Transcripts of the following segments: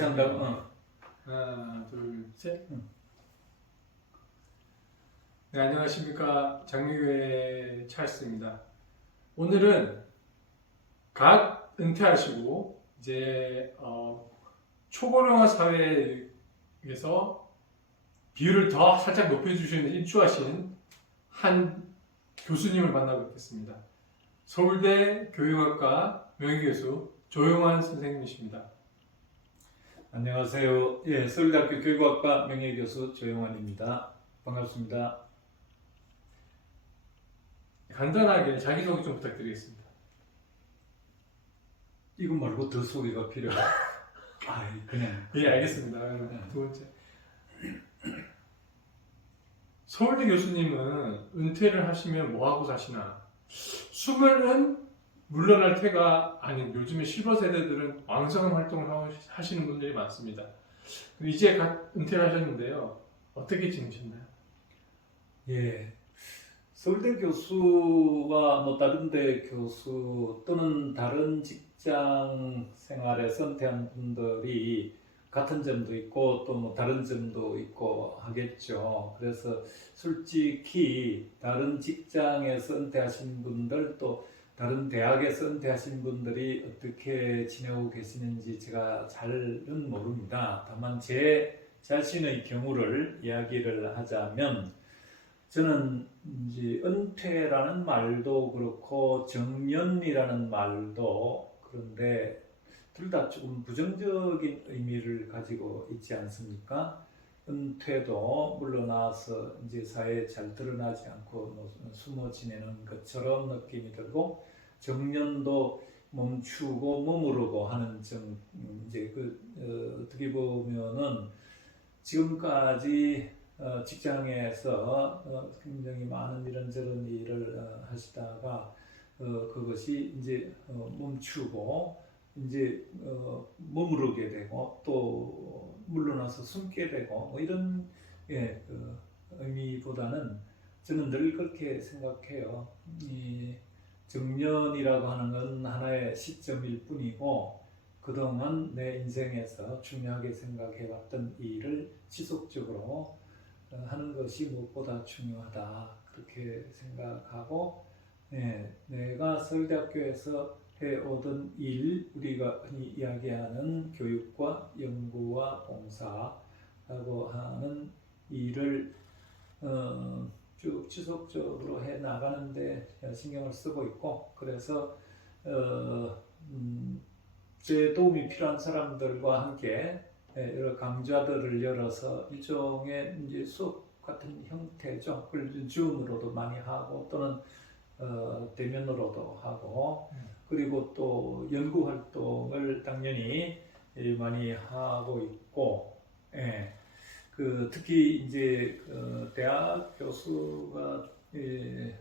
같이 한다고. 하나, 둘, 셋. 네, 안녕하십니까. 장미교회 찰스입니다. 오늘은 갓 은퇴하시고 이제 초고령화 사회에서 비율을 더 살짝 높여주시는 입주하신 한 교수님을 만나고 있겠습니다. 서울대 교육학과 명예교수 조용환 선생님이십니다. 안녕하세요. 예, 서울대학교 교육학과 명예교수 조용환입니다. 반갑습니다. 간단하게 자기소개 좀 부탁드리겠습니다. 이거 말고 더 소개가 필요해. 그냥. 예, 알겠습니다. 두 번째. 서울대 교수님은 은퇴를 하시면 뭐하고 사시나? 숨은 물러날 테가 아닌 요즘에 실버 세대들은 왕성한 활동을 하시는 분들이 많습니다. 이제 갓 은퇴를 하셨는데요. 어떻게 지내셨나요? 예. 서울대 교수와 다른 데 교수 또는 다른 직장 생활에서 은퇴한 분들이 같은 점도 있고 또 다른 점도 있고 하겠죠. 그래서 솔직히 다른 직장에서 은퇴하신 분들 또 다른 대학에서 은퇴하신 분들이 어떻게 지내고 계시는지 제가 잘은 모릅니다. 다만 제 자신의 경우를 이야기를 하자면 저는 이제 은퇴라는 말도 그렇고 정년이라는 말도 그런데 둘 다 조금 부정적인 의미를 가지고 있지 않습니까? 은퇴도 물러나서 이제 사회에 잘 드러나지 않고 숨어 지내는 것처럼 느낌이 들고 정년도 멈추고 머무르고 하는 이제 어떻게 보면은 지금까지 직장에서 굉장히 많은 이런저런 일을 하시다가 그것이 이제 멈추고 이제 머무르게 되고 또 물러나서 숨게 되고 이런 의미보다는 저는 늘 그렇게 생각해요. 이 정년이라고 하는 건 하나의 시점일 뿐이고 그동안 내 인생에서 중요하게 생각해왔던 일을 지속적으로 하는 것이 무엇보다 중요하다 그렇게 생각하고 내가 서울대학교에서 해오던 일, 우리가 흔히 이야기하는 교육과 연구와 봉사라고 하는 일을 쭉 지속적으로 해 나가는데 신경을 쓰고 있고 그래서 제 도움이 필요한 사람들과 함께 여러 강좌들을 열어서 일종의 이제 수업 같은 형태죠. 그걸 줌으로도 많이 하고 또는 대면으로도 하고 그리고 또 연구 활동을 당연히 많이 하고 있고 특히 이제 대학 교수가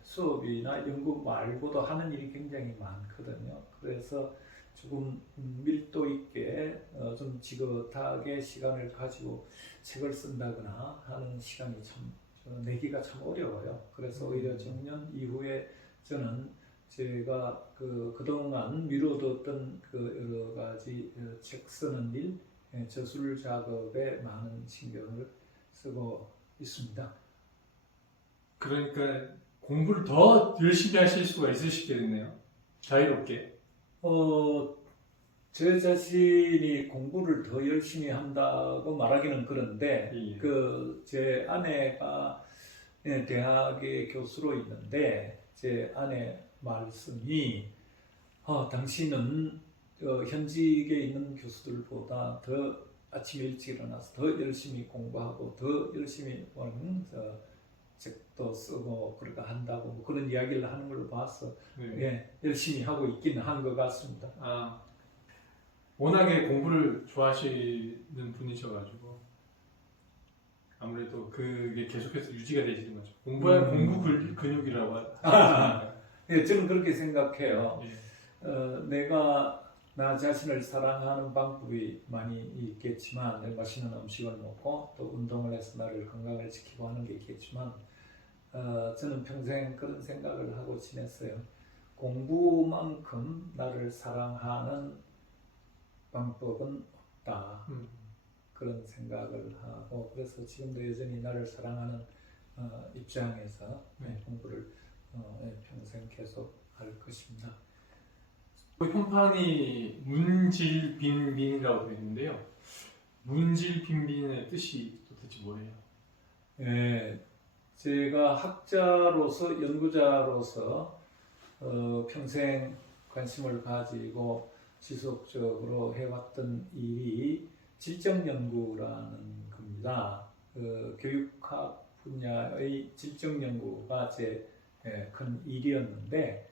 수업이나 연구 말고도 하는 일이 굉장히 많거든요. 그래서 조금 밀도 있게 좀 지긋하게 시간을 가지고 책을 쓴다거나 하는 시간이 참 내기가 참 어려워요. 그래서 오히려 정년 이후에 저는 제가 그동안 미뤄뒀던 여러 가지 책 쓰는 일, 저술 작업에 많은 신경을 쓰고 있습니다. 그러니까 공부를 더 열심히 하실 수가 있으시겠네요. 자유롭게. 제 자신이 공부를 더 열심히 한다고 말하기는 그런데 제 아내가 대학의 교수로 있는데 제 아내 말씀이 당신은 현직에 있는 교수들보다 더 아침에 일찍 일어나서 더 열심히 공부하고 더 열심히 책도 쓰고 그렇게 한다고 그런 이야기를 하는 걸로 봐서 열심히 하고 있기는 한 것 같습니다. 워낙에 공부를 좋아하시는 분이셔가지고 아무래도 그게 계속해서 유지가 되시는 거죠. 공부 근육이라고 하죠. 저는 그렇게 생각해요. 내가 나 자신을 사랑하는 방법이 많이 있겠지만 맛있는 음식을 먹고 또 운동을 해서 나를 건강을 지키고 하는 게 있겠지만 저는 평생 그런 생각을 하고 지냈어요. 공부만큼 나를 사랑하는 방법은 없다. 그런 생각을 하고 그래서 지금도 여전히 나를 사랑하는 입장에서 공부를 평생 계속 할 것입니다. 그 현판이 문질빈빈이라고 되어 있는데요. 문질빈빈의 뜻이 도대체 뭐예요? 예, 제가 학자로서 연구자로서 평생 관심을 가지고 지속적으로 해왔던 일이 질적 연구라는 겁니다. 교육학 분야의 질적 연구가 제 큰 일이었는데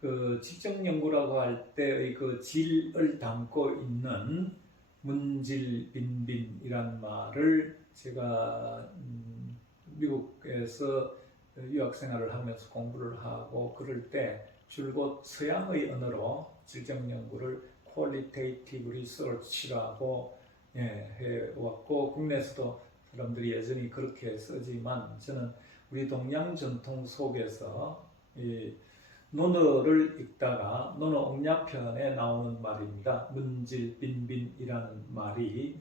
그 질적 연구라고 할 때의 그 질을 담고 있는 문질빈빈이란 말을 제가 미국에서 유학 생활을 하면서 공부를 하고 그럴 때 줄곧 서양의 언어로 질적 연구를 qualitative research라고 해왔고 국내에서도 사람들이 여전히 그렇게 쓰지만 저는 우리 동양 전통 속에서 이 논어를 읽다가 논어 옥략편에 나오는 말입니다. 문질빈빈이라는 말이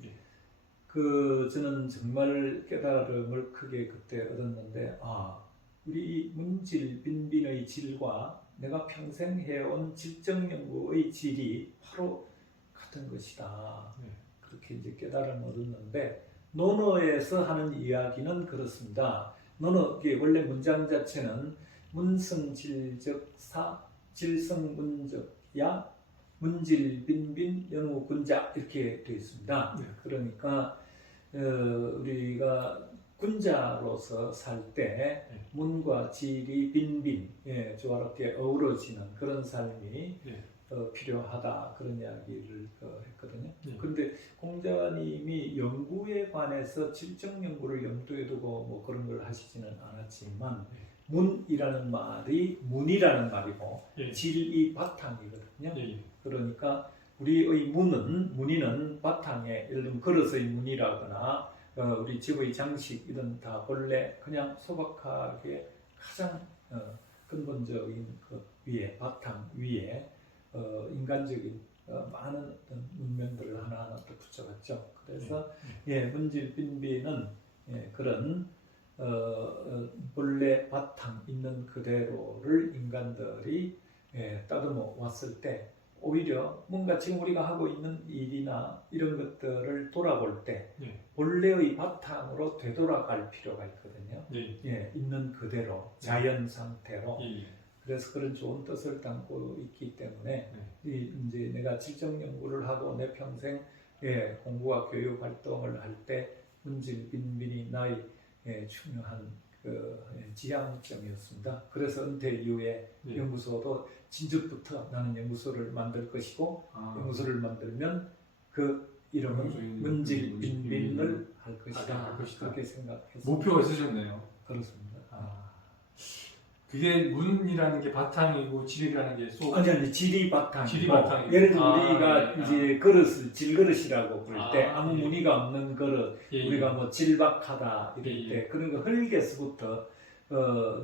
저는 정말 깨달음을 크게 그때 얻었는데 우리 문질빈빈의 질과 내가 평생 해온 질적 연구의 질이 바로 같은 것이다. 그렇게 이제 깨달음을 얻었는데 논어에서 하는 이야기는 그렇습니다. 논어의 원래 문장 자체는 문성질적사 질성문적야 문질빈빈 연우군자 이렇게 되어 있습니다. 그러니까 우리가 군자로서 살 때 문과 질이 빈빈 조화롭게 어우러지는 그런 삶이 필요하다 그런 이야기를 했거든요. 그런데 공자님이 연구에 관해서 질적 연구를 염두에 두고 뭐 그런 걸 하시지는 않았지만 문이라는 말이 문이라는 말이고 질이 바탕이거든요. 그러니까 우리의 문의는 바탕에 예를 들면 그릇의 문이라거나 우리 집의 장식 이런 다 본래 그냥 소박하게 가장 근본적인 그 위에 바탕 위에 인간적인 많은 어떤 문명들을 하나하나 또 붙여갔죠. 그래서 문질빈빈은 그런 본래 바탕 있는 그대로를 인간들이 따듬어 왔을 때 오히려 뭔가 지금 우리가 하고 있는 일이나 이런 것들을 돌아볼 때 본래의 바탕으로 되돌아갈 필요가 있거든요. 있는 그대로 자연 상태로. 그래서 그런 좋은 뜻을 담고 있기 때문에 이제 내가 질적 연구를 하고 내 평생 공부와 교육 활동을 할 때 문질빈빈이 나의 중요한 지향점이었습니다. 그래서 은퇴 이후에 연구소도 진즉부터 나는 연구소를 만들 것이고 연구소를 만들면 그 이름은 문질빈빈을 할 것이다. 그렇게 생각했습니다. 목표가 있으셨네요. 그렇습니다. 그게 문이라는 게 바탕이고 질이라는 게 속. 아니 질이 바탕이고. 질이 바탕이고. 예를 들어 우리가 이제 그릇을 질그릇이라고 부를 때 아무 무늬가 없는 그릇 우리가 뭐 질박하다 이럴 때 그런 거 흙에서부터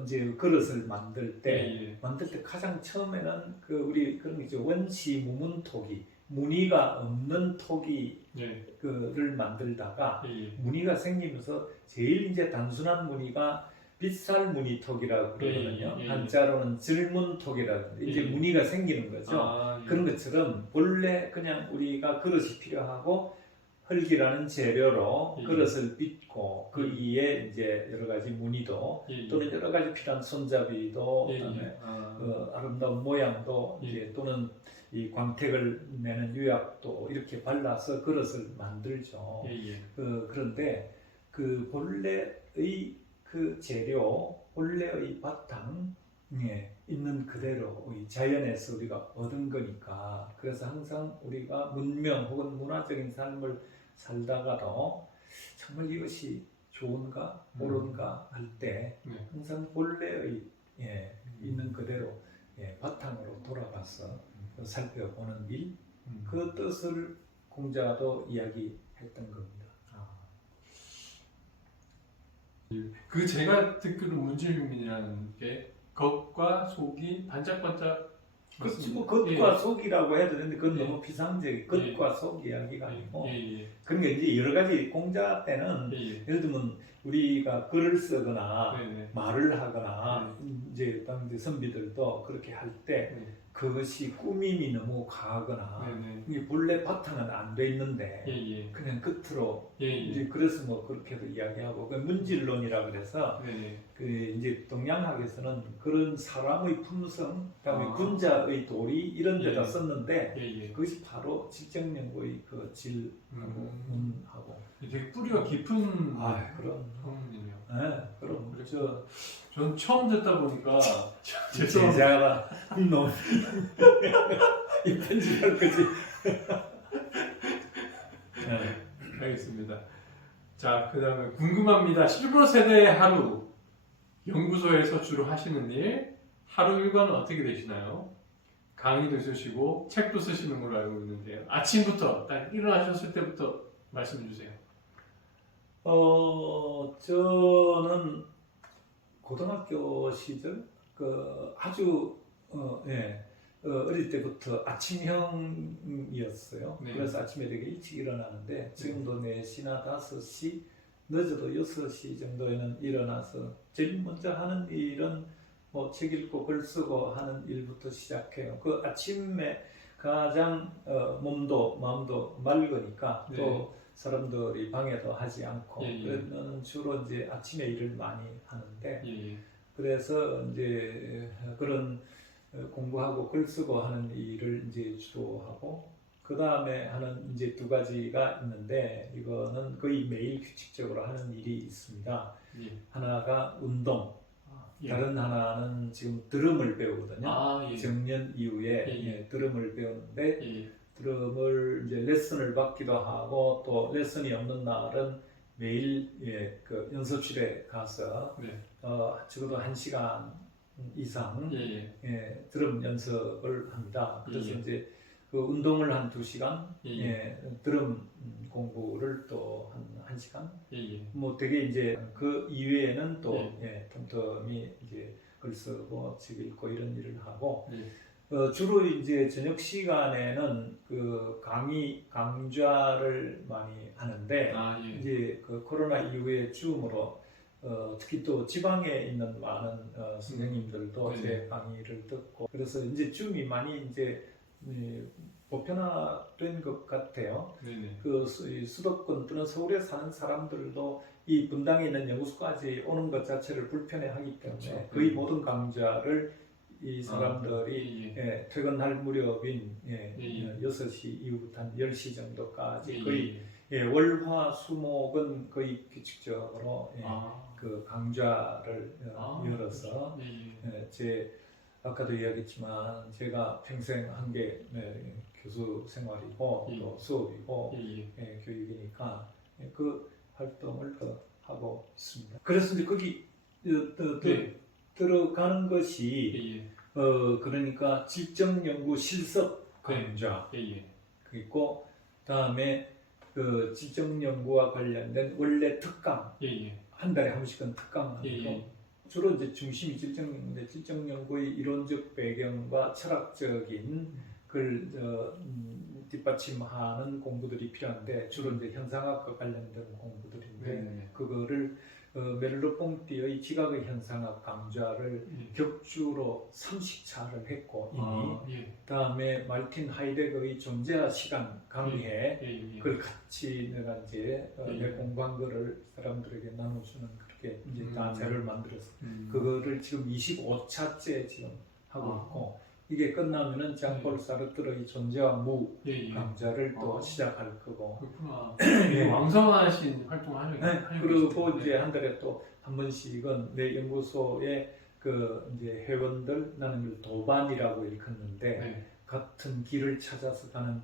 이제 그릇을 만들 때 가장 처음에는 우리 그런 게 있죠. 원시 무문토기 무늬가 없는 토기를 만들다가 무늬가 생기면서 제일 이제 단순한 무늬가 빗살 무늬톡이라고 그러거든요. 한자로는 질문톡이라고 이제 무늬가 생기는 거죠. 그런 것처럼 본래 그냥 우리가 그릇이 필요하고 흙이라는 재료로 그릇을 빚고 그 위에 이제 여러 가지 무늬도 또는 여러 가지 필요한 손잡이도 그다음에 아름다운 모양도 이제 또는 이 광택을 내는 유약도 이렇게 발라서 그릇을 만들죠. 그런데 그 본래의 그 재료, 본래의 바탕에 있는 그대로의 자연에서 우리가 얻은 거니까 그래서 항상 우리가 문명 혹은 문화적인 삶을 살다가도 정말 이것이 좋은가 옳은가 할 때 항상 본래의 있는 그대로 바탕으로 돌아가서 살펴보는 일, 그 뜻을 공자도 이야기했던 겁니다. 그 제가 듣기로 문질빈이라는 게 겉과 속이 반짝반짝 그렇지 뭐 맞습니다. 겉과 속이라고 해야 되는데 그건 예. 너무 비상적인 예. 겉과 속 이야기가 아니고 예. 그러니까 이제 여러 가지 공자 때는 예. 예를 들면 우리가 글을 쓰거나 네. 말을 하거나 이제 당시 선비들도 그렇게 할 때 네. 그것이 꾸밈이 너무 과하거나 네. 이게 본래 바탕은 안 돼 있는데 예. 그냥 끝으로 예. 이제 그래서 뭐 그렇게도 이야기하고 그 문질론이라 그래서 네. 그 이제 동양학에서는 그런 사람의 품성, 그다음에 아. 군자의 도리 이런 데다 예. 썼는데 예. 그것이 바로 직정연구의 그 질하고 문하고 되게 뿌리가 깊은 그럼 학문이네요. 그럼 그래서 전 처음 듣다 보니까 제자가 놈 이 편집할 거지. 알겠습니다. 자, 그 다음에 궁금합니다. 실버 세대의 하루 연구소에서 주로 하시는 일, 하루 일과는 어떻게 되시나요? 강의도 쓰시고 책도 쓰시는 걸로 알고 있는데요. 아침부터 딱 일어나셨을 때부터 말씀해 주세요. 저는 고등학교 시절 아주 어릴 때부터 아침형이었어요. 네. 그래서 아침에 되게 일찍 일어나는데 지금도 4시나 5시 늦어도 6시 정도에는 일어나서 제일 먼저 하는 일은 뭐 책 읽고 글 쓰고 하는 일부터 시작해요. 그 아침에 가장 몸도 마음도 맑으니까 또 사람들이 방해도 하지 않고 그러면 주로 이제 아침에 일을 많이 하는데 그래서 이제 그런 공부하고 글 쓰고 하는 일을 이제 주로 하고 그 다음에 하는 이제 2가지가 있는데 이거는 거의 매일 규칙적으로 하는 일이 있습니다. 하나가 운동, 다른 하나는 지금 드럼을 배우거든요. 정년 이후에 드럼을 배우는데 드럼을 이제 레슨을 받기도 하고 또 레슨이 없는 날은 매일 그 연습실에 가서 적어도 1시간 이상 드럼 연습을 합니다. 그래서 이제 그 운동을 한 2시간, 드럼 공부를 또 한 1시간. 뭐 되게 이제 그 이외에는 또 틈틈이 이제 글 쓰고 책 읽고 이런 일을 하고 주로 이제 저녁 시간에는 그 강좌를 많이 하는데 이제 그 코로나 이후에 줌으로 특히 또 지방에 있는 많은 선생님들도 제 강의를 듣고 그래서 이제 줌이 많이 이제 보편화된 것 같아요. 그 수도권 또는 서울에 사는 사람들도 이 분당에 있는 연구소까지 오는 것 자체를 불편해하기 때문에 거의 모든 강좌를 이 사람들이 퇴근할 무렵인 6시 이후부터 한 10시 정도까지 거의 월화수목은 거의 규칙적으로 그 강좌를 열어서 제 아까도 이야기했지만 제가 평생 한 게 교수 생활이고 또 수업이고 교육이니까 그 활동을 더 하고 있습니다. 그래서 이제 거기 들어가는 것이 그러니까 질정연구 실습 강좌 그리고 다음에 그 질정연구와 관련된 원래 특강 한 달에 한 번씩은 특강하고 주로 이제 중심이 질정연구인데 질정연구의 이론적 배경과 철학적인 걸 뒷받침하는 공부들이 필요한데 주로 이제 현상학과 관련된 공부들인데 그거를 메를로뽕띠의 지각의 현상학 강좌를 격주로 30차를 했고 이미 다음에 말틴 하이데거의 존재와 시간 강의 그걸 같이 내가 이제 내 공부한 거를 사람들에게 나눠주는 그렇게 이제 다 자료를 만들어서 그거를 지금 25차째 지금 하고 있고 이게 끝나면은 장폴 사르트르의 존재와 무 강좌를 또 시작할 거고. 그렇구나. 왕성하신 활동을 하려고 그리고 이제 한 달에 또 한 번씩은 내 연구소의 그 이제 회원들 나는 이걸 도반이라고 일컫는데 같은 길을 찾아서 가는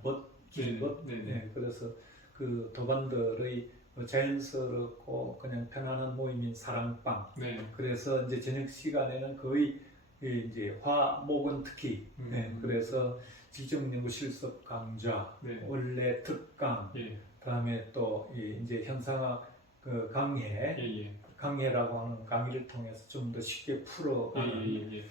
길벗. 그래서 그 도반들의 자연스럽고 그냥 편안한 모임인 사랑방. 그래서 이제 저녁 시간에는 거의 이제 화목은 특히 그래서 질정연구 실습 강좌, 원래 특강, 다음에 또 이제 현상학 그 강해라고 하는 강의를 통해서 좀 더 쉽게 풀어가는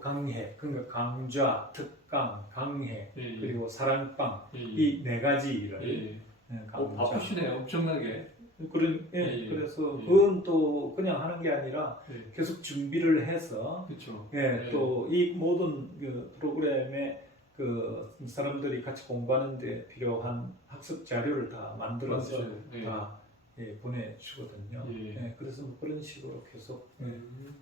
강해, 그러니까 강좌, 특강, 강해, 예, 예. 그리고 사랑방 예, 예. 이 네 가지를 예. 강좌. 바쁘시네요. 엄청나게. 그래서 예. 그건 또 그냥 하는 게 아니라 예. 계속 준비를 해서 그렇죠. 또 이 모든 그 프로그램에 그 사람들이 같이 공부하는데 필요한 학습 자료를 다 만들어서 다 보내주거든요. 그래서 뭐 그런 식으로 계속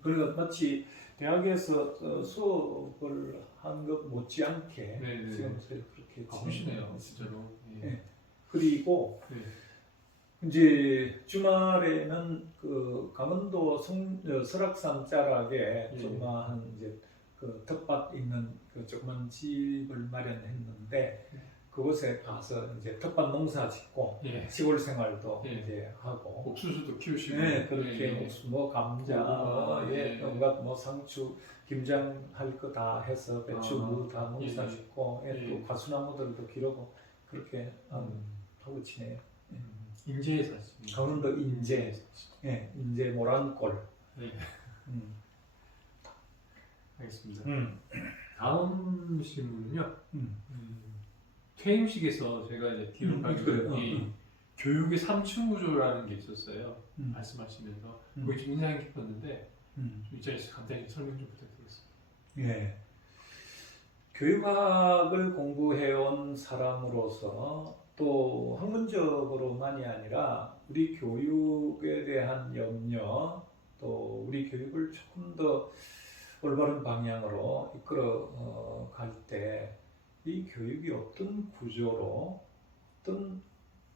그러니까 마치 대학에서 수업을 한 것 못지않게 지금 그렇게 바쁘시네요, 진짜로. 그리고 이제 주말에는 그 강원도 설악산 자락에 조그마한 이제 그 텃밭 있는 그 조그만 집을 마련했는데 그곳에 가서 이제 텃밭 농사 짓고 시골 생활도 이제 하고 옥수수도 키우시고 그렇게 뭐 감자 온갖 뭐 상추 김장할 거 다 해서 배추 무 다 농사 짓고 또 과수나무들도 기르고 그렇게 하고 지내요. 인제에 사십니다. 강원도 인제, 인제 모란골. 알겠습니다. 다음 질문은요. 퇴임식에서 제가 이제 뒤로 가지고 교육의 3층 구조라는 게 있었어요. 말씀하시면서 그게 좀 인상이 깊었는데 이 자리에서 간단히 설명 좀 부탁드리겠습니다. 교육학을 공부해온 사람으로서 또 학문적으로만이 아니라 우리 교육에 대한 염려 또 우리 교육을 조금 더 올바른 방향으로 이끌어 갈 때 이 교육이 어떤 구조로 어떤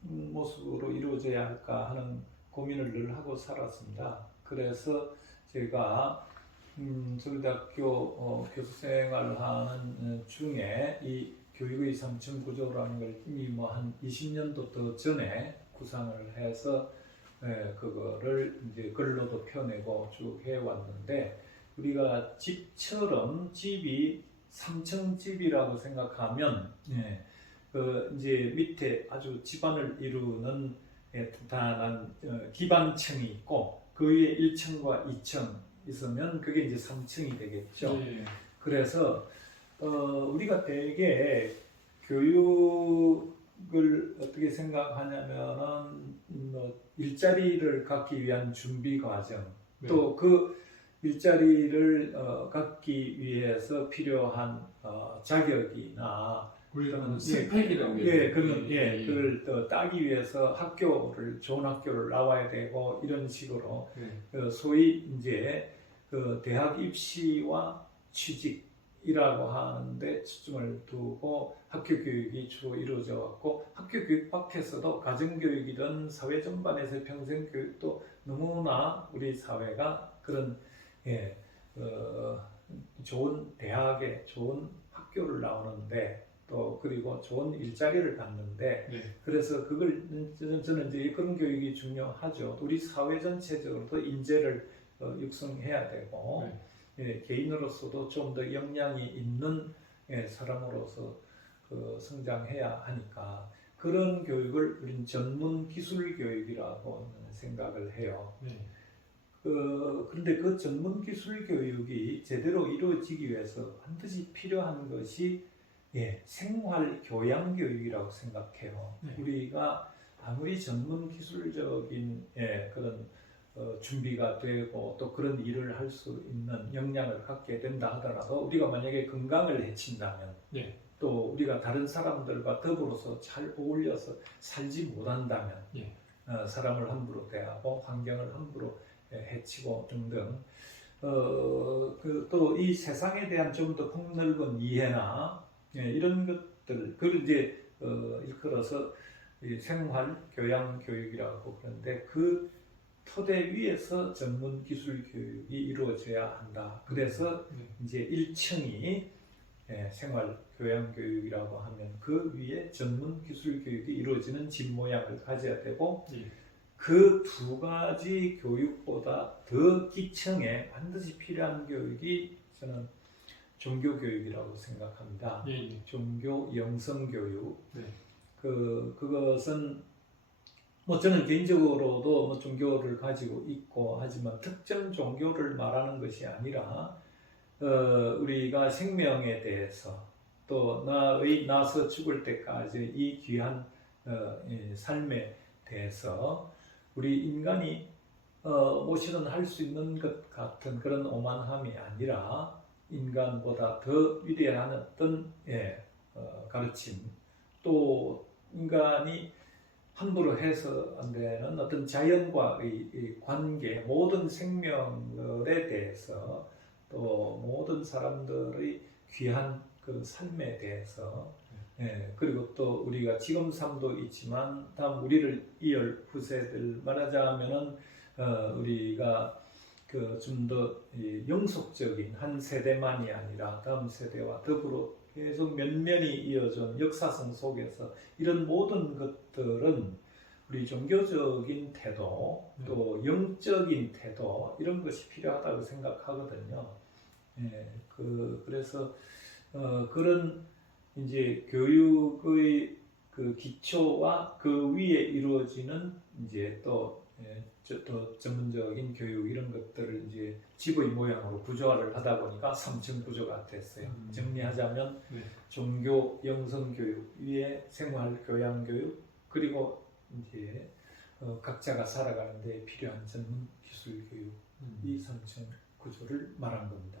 모습으로 이루어져야 할까 하는 고민을 늘 하고 살았습니다. 그래서 제가 서울대학교 교수생활을 하는 중에 이 교육의 3층 구조라는 걸 이미 뭐 한 20년도 더 전에 구상을 해서 그거를 이제 글로도 펴내고 쭉 해왔는데 우리가 집처럼 집이 3층 집이라고 생각하면 그 이제 밑에 아주 집안을 이루는 단단한 기반층이 있고 그 위에 1층과 2층 있으면 그게 이제 3층이 되겠죠. 그래서 우리가 대개 교육을 어떻게 생각하냐면은 뭐 일자리를 갖기 위한 준비 과정, 또 그 일자리를 갖기 위해서 필요한 자격이나 우리가 스펙이라고 그걸 또 따기 위해서 좋은 학교를 나와야 되고 이런 식으로 소위 이제 그 대학 입시와 취직이라고 하는데 초점을 두고 학교 교육이 주로 이루어져 왔고 학교 교육 밖에서도 가정교육이든 사회 전반에서 평생 교육도 너무나 우리 사회가 그런 좋은 대학에 좋은 학교를 나오는데 또 그리고 좋은 일자리를 갖는데 그래서 그걸 저는 이제 그런 교육이 중요하죠. 우리 사회 전체적으로도 인재를 육성해야 되고 개인으로서도 좀 더 역량이 있는 사람으로서 성장해야 하니까 그런 교육을 우리는 전문 기술 교육이라고 생각을 해요. 그런데 그 전문 기술 교육이 제대로 이루어지기 위해서 반드시 필요한 것이 생활 교양 교육이라고 생각해요. 우리가 아무리 전문 기술적인 그런 준비가 되고 또 그런 일을 할 수 있는 역량을 갖게 된다 하더라도 우리가 만약에 건강을 해친다면 또 우리가 다른 사람들과 더불어서 잘 어울려서 살지 못한다면 사람을 함부로 대하고 환경을 함부로 해치고 등등 또 이 세상에 대한 좀 더 폭넓은 이해나 이런 것들 그걸 이제 일컬어서 생활 교양 교육이라고 그러는데 그 토대 위에서 전문 기술 교육이 이루어져야 한다. 그래서 이제 1층이 생활 교양 교육이라고 하면 그 위에 전문 기술 교육이 이루어지는 집 모양을 가져야 되고 그 두 가지 교육보다 더 기층에 반드시 필요한 교육이 저는 종교 교육이라고 생각합니다. 종교 영성 교육. 그것은 뭐 저는 개인적으로도 뭐 종교를 가지고 있고 하지만 특정 종교를 말하는 것이 아니라 우리가 생명에 대해서 또 나서 죽을 때까지 이 귀한 이 삶에 대해서 우리 인간이 무엇이든 할 수 있는 것 같은 그런 오만함이 아니라 인간보다 더 위대한 어떤 가르침, 또 인간이 함부로 해서 안 되는 어떤 자연과의 이 관계, 모든 생명들에 대해서 또 모든 사람들의 귀한 그 삶에 대해서 그리고 또 우리가 지금 삶도 있지만 다음 우리를 이을 후세들 말하자면은 우리가 그 좀 더 영속적인 한 세대만이 아니라 다음 세대와 더불어 계속 면면이 이어진 역사성 속에서 이런 모든 것들은 우리 종교적인 태도 또 영적인 태도 이런 것이 필요하다고 생각하거든요. 그래서 그런 이제 교육의 그 기초와 그 위에 이루어지는 이제 또 전문적인 교육 이런 것들을 이제 집의 모양으로 구조화를 하다 보니까 3층 구조가 됐어요. 정리하자면 종교 영성 교육 위에 생활 교양 교육 그리고 이제 각자가 살아가는 데 필요한 전문 기술 교육 이 3층 구조를 말한 겁니다.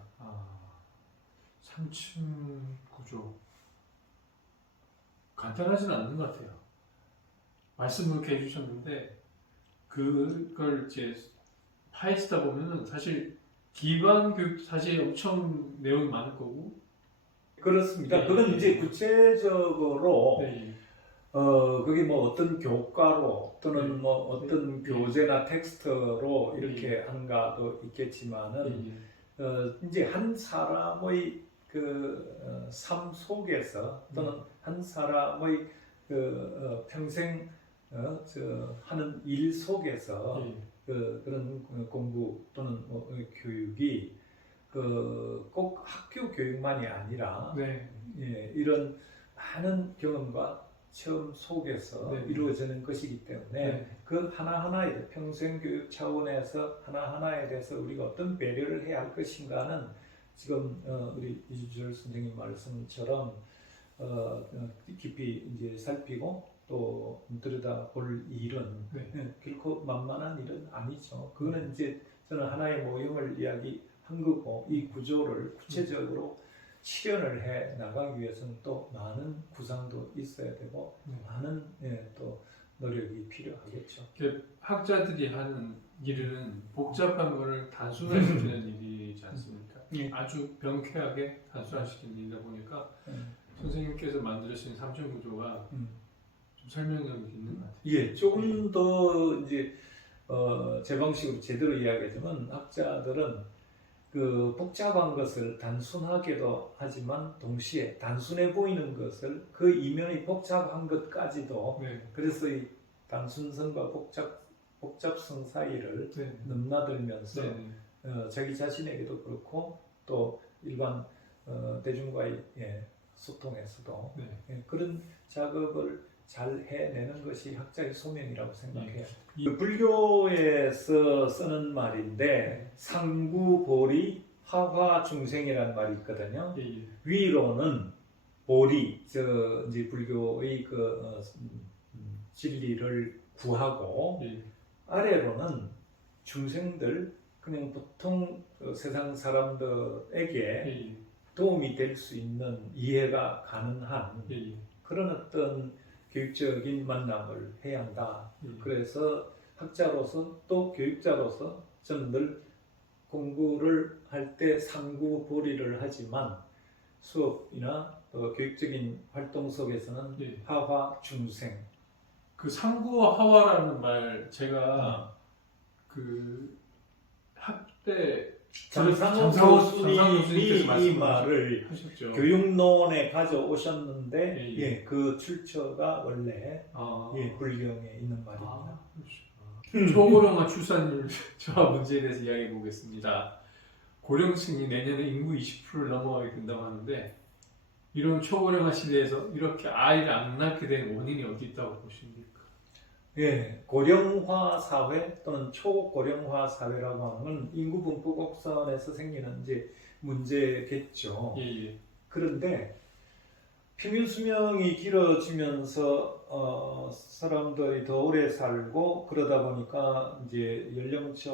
3층 구조 간단하지는 않는 것 같아요. 말씀 그렇게 해주셨는데 그걸 이제 파헤치다 보면은 사실 기반 교육도 사실 엄청 내용이 많을 거고 그렇습니다. 그건 이제 구체적으로 그게 뭐 어떤 교과로 또는 뭐 어떤 교재나 텍스트로 이렇게 하는가도 있겠지만은 이제 한 사람의 그 삶 속에서 또는 한 사람의 그 평생 하는 일 속에서 그런 공부 또는 교육이 꼭 학교 교육만이 아니라 이런 많은 경험과 체험 속에서 이루어지는 것이기 때문에 그 하나하나에 평생 교육 차원에서 하나하나에 대해서 우리가 어떤 배려를 해야 할 것인가는 지금 우리 이주철 선생님 말씀처럼 깊이 이제 살피고 또 들여다볼 일은 결코 만만한 일은 아니죠. 그거는 이제 저는 하나의 모형을 이야기한 거고 이 구조를 구체적으로 실현을 해 나가기 위해서는 또 많은 구상도 있어야 되고 많은 또 노력이 필요하겠죠. 학자들이 하는 일은 복잡한 것을 단순화시키는 일이지 않습니까? 아주 명쾌하게 단순화시키는 일이다 보니까 선생님께서 만들으신 3층 구조가 좀 설명력이 있는 것 같아요. 예, 조금 더 이제 제 방식으로 제대로 이야기하자면 학자들은 그 복잡한 것을 단순하게도 하지만 동시에 단순해 보이는 것을 그 이면의 복잡한 것까지도 그래서 이 단순성과 복잡성 사이를 넘나들면서 자기 자신에게도 그렇고 또 일반 대중과의 소통에서도 그런 작업을 잘 해내는 것이 학자의 소명이라고 생각해요. 불교에서 쓰는 말인데 상구보리 화화중생이라는 말이 있거든요. 위로는 보리, 이제 불교의 그 진리를 구하고 아래로는 중생들 그냥 보통 세상 사람들에게 도움이 될 수 있는 이해가 가능한 그런 어떤 교육적인 만남을 해야 한다. 그래서 학자로서 또 교육자로서 저는 늘 공부를 할 때 상구보리를 하지만 수업이나 교육적인 활동 속에서는 하화중생. 그 상구와 하화라는 말 제가 그 학때 장상호 교수님이 이 말을 하셨죠. 교육론에 가져오셨는데 그 출처가 원래 불경에 있는 말입니다. 초고령화 출산율 저하 문제에 대해서 이야기해 보겠습니다. 고령층이 내년에 인구 20%를 넘어가게 된다고 하는데 이런 초고령화 시대에서 이렇게 아이를 안 낳게 된 원인이 어디 있다고 보십니까? 예, 고령화 사회 또는 초고령화 사회라고 하는 건 인구 분포 곡선에서 생기는 이제 문제겠죠. 예. 그런데 평균 수명이 길어지면서 사람들이 더 오래 살고 그러다 보니까 이제 연령층,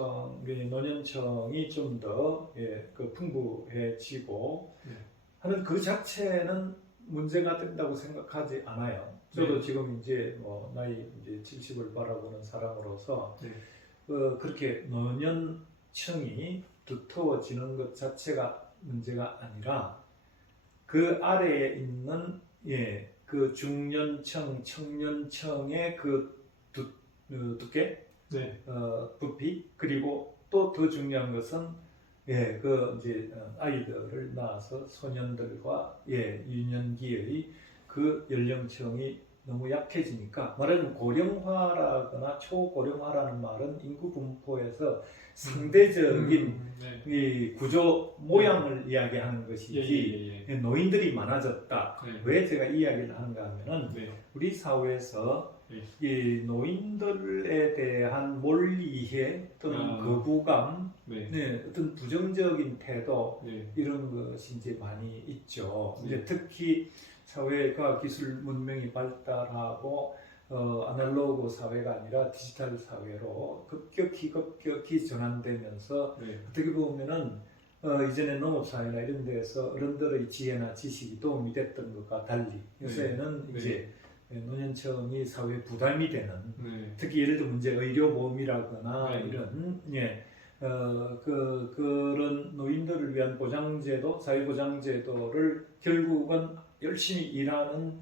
노년층이 좀 더 그 풍부해지고 네. 하는 그 자체는 문제가 된다고 생각하지 않아요. 저도 네. 지금 이제 나이 이제 70을 바라보는 사람으로서 네. 그렇게 노년층이 두터워지는 것 자체가 문제가 아니라 그 아래에 있는 그 중년층, 청년층의 그 두께, 네. 부피 그리고 또 더 중요한 것은 그 이제 아이들을 낳아서 소년들과 유년기의 그 연령층이 너무 약해지니까 말하자면 고령화라거나 초고령화라는 말은 인구 분포에서 상대적인 네. 이 구조 모양을 이야기하는 것이지 예. 노인들이 많아졌다. 네. 왜 제가 이야기를 하는가 하면은 네. 우리 사회에서 네. 이 노인들에 대한 몰이해 또는 거부감, 네. 어떤 부정적인 태도 네. 이런 것이 이제 많이 있죠. 네. 이제 특히 사회가 기술 문명이 발달하고 아날로그 사회가 아니라 디지털 사회로 급격히 전환되면서 네. 어떻게 보면은 이전에 농업사회나 이런 데서 어른들의 지혜나 지식이 도움이 됐던 것과 달리 요새는 네. 이제 노년층이 사회 부담이 되는 네. 특히 예를 들면 문제 의료보험이라거나 네. 이런 그런 노인들을 위한 보장제도, 사회보장제도를 결국은 열심히 일하는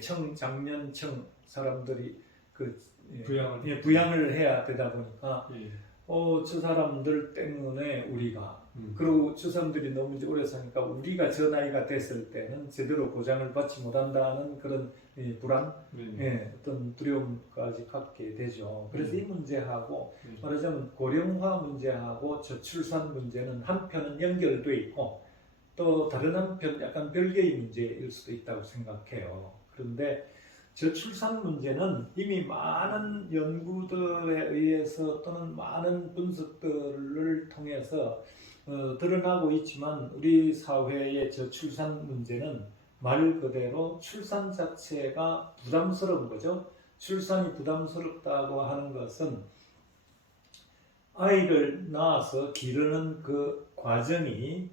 청장년층 사람들이 부양을 해야 되다 보니까 저 사람들 때문에 우리가 그리고 저 사람들이 너무 이제 오래 사니까 우리가 저 나이가 됐을 때는 제대로 보장을 받지 못한다는 그런 불안, 어떤 두려움까지 갖게 되죠. 그래서 이 문제하고 말하자면 고령화 문제하고 저출산 문제는 한편은 연결돼 있고 또 다른 한편 약간 별개의 문제일 수도 있다고 생각해요. 그런데 저출산 문제는 이미 많은 연구들에 의해서 또는 많은 분석들을 통해서 드러나고 있지만 우리 사회의 저출산 문제는 말 그대로 출산 자체가 부담스러운 거죠. 출산이 부담스럽다고 하는 것은 아이를 낳아서 기르는 그 과정이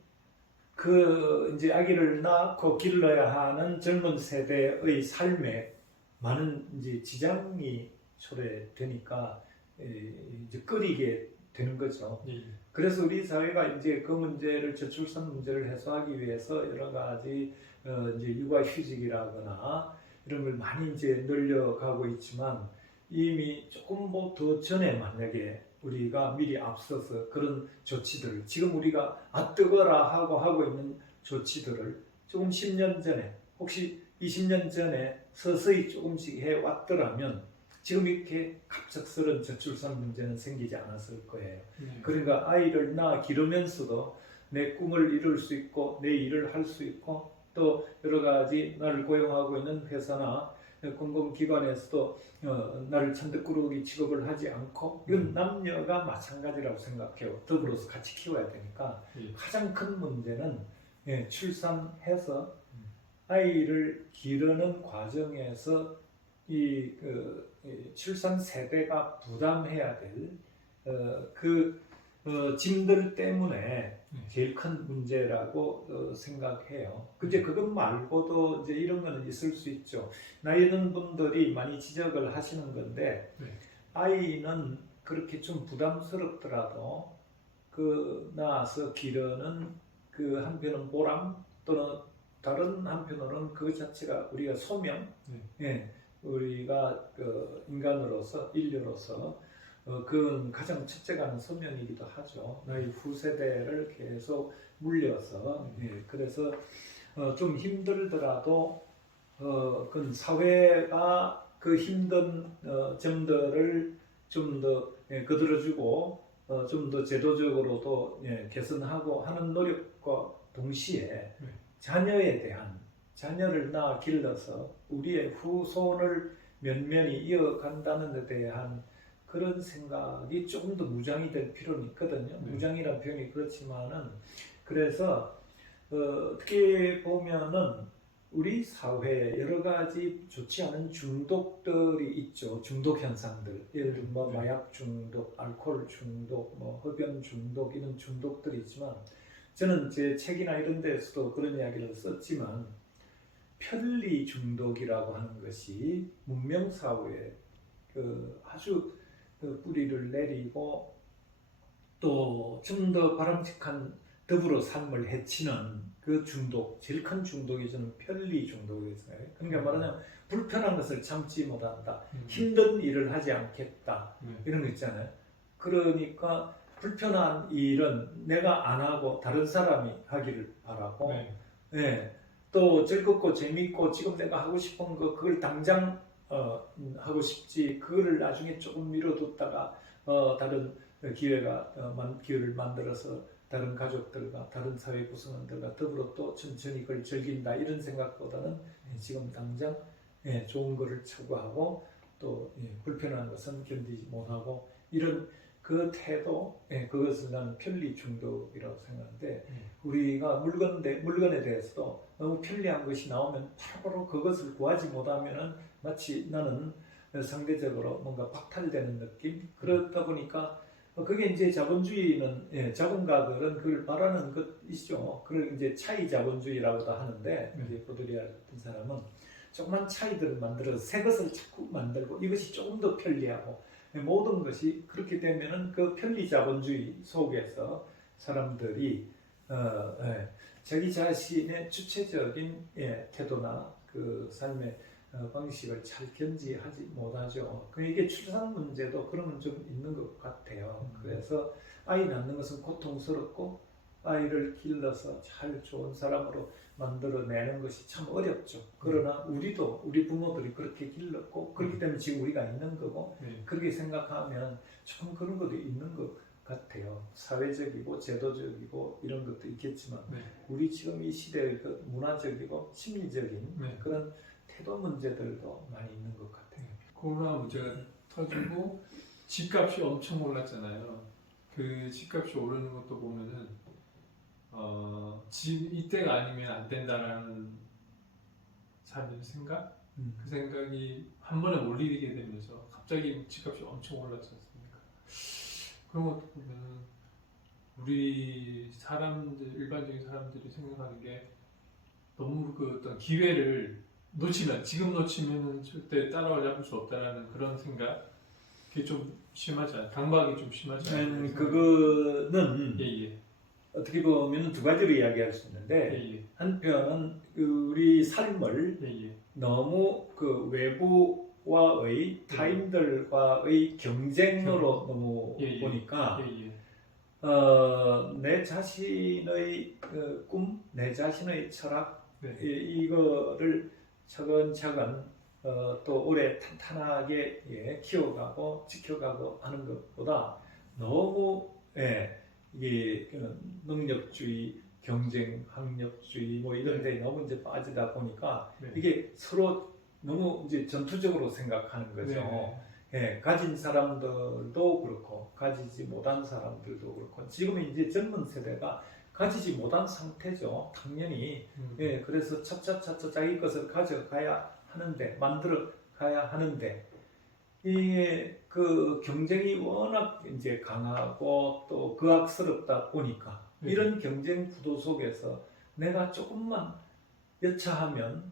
그 이제 아기를 낳고 길러야 하는 젊은 세대의 삶에 많은 이제 지장이 초래되니까 이제 꺼리게 되는 거죠. 그래서 우리 사회가 이제 그 문제를 저출산 문제를 해소하기 위해서 여러 가지 이제 육아휴직이라거나 이런 걸 많이 이제 늘려가고 있지만 이미 조금 뭐 더 전에 만약에 우리가 미리 앞서서 그런 조치들을 지금 우리가 뜨거라 하고 있는 조치들을 조금 10년 전에 혹시 20년 전에 서서히 조금씩 해왔더라면 지금 이렇게 갑작스런 저출산 문제는 생기지 않았을 거예요. 그러니까 아이를 낳아 기르면서도 내 꿈을 이룰 수 있고 내 일을 할 수 있고 또 여러 가지 나를 고용하고 있는 회사나 공공기관에서도 나를 천덕꾸러기 취급을 하지 않고 이건 남녀가 마찬가지라고 생각해요. 더불어서 같이 키워야 되니까 가장 큰 문제는 출산해서 아이를 기르는 과정에서 이 출산 세대가 부담해야 될 짐들 때문에 제일 큰 문제라고 생각해요. 근데 그것 말고도 이제 이런 거는 있을 수 있죠. 나이 든 분들이 많이 지적을 하시는 건데 아이는 그렇게 좀 부담스럽더라도 낳아서 기르는 그 한편은 보람 또는 다른 한편으로는 그 자체가 우리가 소명, 우리가 인간으로서 인류로서 그건 가장 첫째가 소명이기도 하죠. 나의 후세대를 계속 물려서 그래서 좀 힘들더라도 그 사회가 그 힘든 점들을 좀 더 거들어주고 좀 더 제도적으로도 개선하고 하는 노력과 동시에 자녀를 낳아 길러서 우리의 후손을 면면이 이어간다는 데 대한 그런 생각이 조금 더 무장이 될 필요는 있거든요. 무장이라는 표현이 그렇지만은 그래서 어떻게 보면은 우리 사회에 여러 가지 좋지 않은 중독들이 있죠. 중독 현상들. 예를 들면 뭐 마약 중독, 알코올 중독, 뭐 흡연 중독 이런 중독들이 있지만 저는 제 책이나 이런 데서도 그런 이야기를 썼지만 편리 중독이라고 하는 것이 문명 사회에 아주 뿌리를 내리고 또 좀 더 바람직한 더불어 삶을 해치는 그 중독, 제일 큰 중독이 저는 편리 중독이었어요. 그러니까 말하자면 불편한 것을 참지 못한다, 힘든 일을 하지 않겠다 이런 거 있잖아요. 그러니까 불편한 일은 내가 안 하고 다른 사람이 하기를 바라고, 예, 또 즐겁고 재밌고 지금 내가 하고 싶은 거 그걸 당장 하고 싶지 그거를 나중에 조금 미뤄뒀다가 다른 기회를 만들어서 다른 가족들과 다른 사회 구성원들과 더불어 또 천천히 그걸 즐긴다 이런 생각보다는 지금 당장 좋은 거를 추구하고 또 불편한 것은 견디지 못하고 이런 그 태도, 그것을 나는 편리 중독이라고 생각하는데 우리가 물건에 대해서도 너무 편리한 것이 나오면 바로 그것을 구하지 못하면은 마치 나는 상대적으로 뭔가 박탈되는 느낌. 그렇다 보니까 그게 이제 자본주의는 자본가들은 그걸 바라는 것이죠. 그걸 이제 차이 자본주의라고도 하는데 이제 보드리아 같은 사람은 조그만 차이들을 만들어서 새 것을 자꾸 만들고 이것이 조금 더 편리하고 모든 것이 그렇게 되면은 그 편리 자본주의 속에서 사람들이 자기 자신의 주체적인 태도나 그 삶의 방식을 잘 견지하지 못하죠. 이게 출산 문제도 그런 건 좀 있는 것 같아요. 그래서 아이 낳는 것은 고통스럽고 아이를 길러서 잘 좋은 사람으로 만들어내는 것이 참 어렵죠. 그러나 우리 부모들이 그렇게 길렀고 그렇기 때문에 지금 우리가 있는 거고 그렇게 생각하면 조금 그런 것도 있는 것 같아요. 사회적이고 제도적이고 이런 것도 있겠지만 우리 지금 이 시대의 그 문화적이고 심리적인 그런 태도 문제들도 많이 있는 것 같아요. 코로나 문제가 터지고 집값이 엄청 올랐잖아요. 그 집값이 오르는 것도 보면은 이때가 아니면 안 된다라는 사람들의 생각? 그 생각이 한 번에 몰리게 되면서 갑자기 집값이 엄청 올랐지 않습니까? 그런 것도 보면 우리 사람들, 일반적인 사람들이 생각하는 게 너무 그 어떤 기회를 지금 놓치면 절대 따라잡을 수 없다라는 그런 생각? 그게 좀 심하지 않아요? 강박이 좀 심하지 않아요? 그거는 예. 어떻게 보면 두 가지로 이야기할 수 있는데 한편은 우리 삶을 너무 그 외부와의 타인들과의 경쟁으로 너무 보니까 내 자신의 꿈, 내 자신의 철학 이거를 차근차근 또 오래 탄탄하게 키워가고 지켜가고 하는 것보다 너무 이게 능력주의, 경쟁, 학력주의 뭐 이런 데 너무 이제 빠지다 보니까 이게 서로 너무 이제 전투적으로 생각하는 거죠. 가진 사람들도 그렇고 가지지 못한 사람들도 그렇고 지금 이제 젊은 세대가 가지지 못한 상태죠. 당연히. 그래서 차차차차 자기 것을 가져가야 하는데 만들어 가야 하는데 이게 그 경쟁이 워낙 이제 강하고 또 거악스럽다 보니까 이런 경쟁 구도 속에서 내가 조금만 여차하면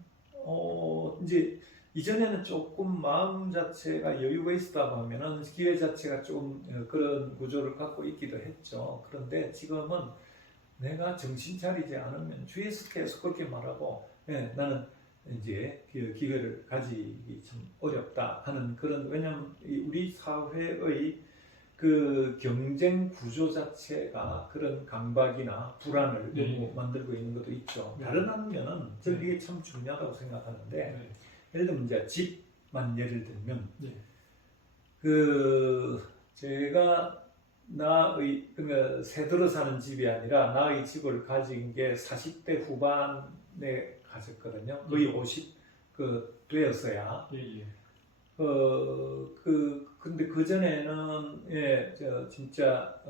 이제 이전에는 조금 마음 자체가 여유가 있다 보면은 기회 자체가 좀 그런 구조를 갖고 있기도 했죠. 그런데 지금은 내가 정신 차리지 않으면 주위에서 계속 그렇게 말하고 나는 이제 그 기회를 가지기 참 어렵다 하는 그런, 왜냐하면 우리 사회의 그 경쟁 구조 자체가 그런 강박이나 불안을 너무 만들고 있는 것도 있죠. 다른 한면은 저는 이게 참 중요하다고 생각하는데 예를 들면 이제 집만 예를 들면 그 제가 그러니까 새 들어 사는 집이 아니라 나의 집을 가진 게 40대 후반에 가졌거든요. 거의 50 되었어야. 근데 그전에는, 예, 진짜,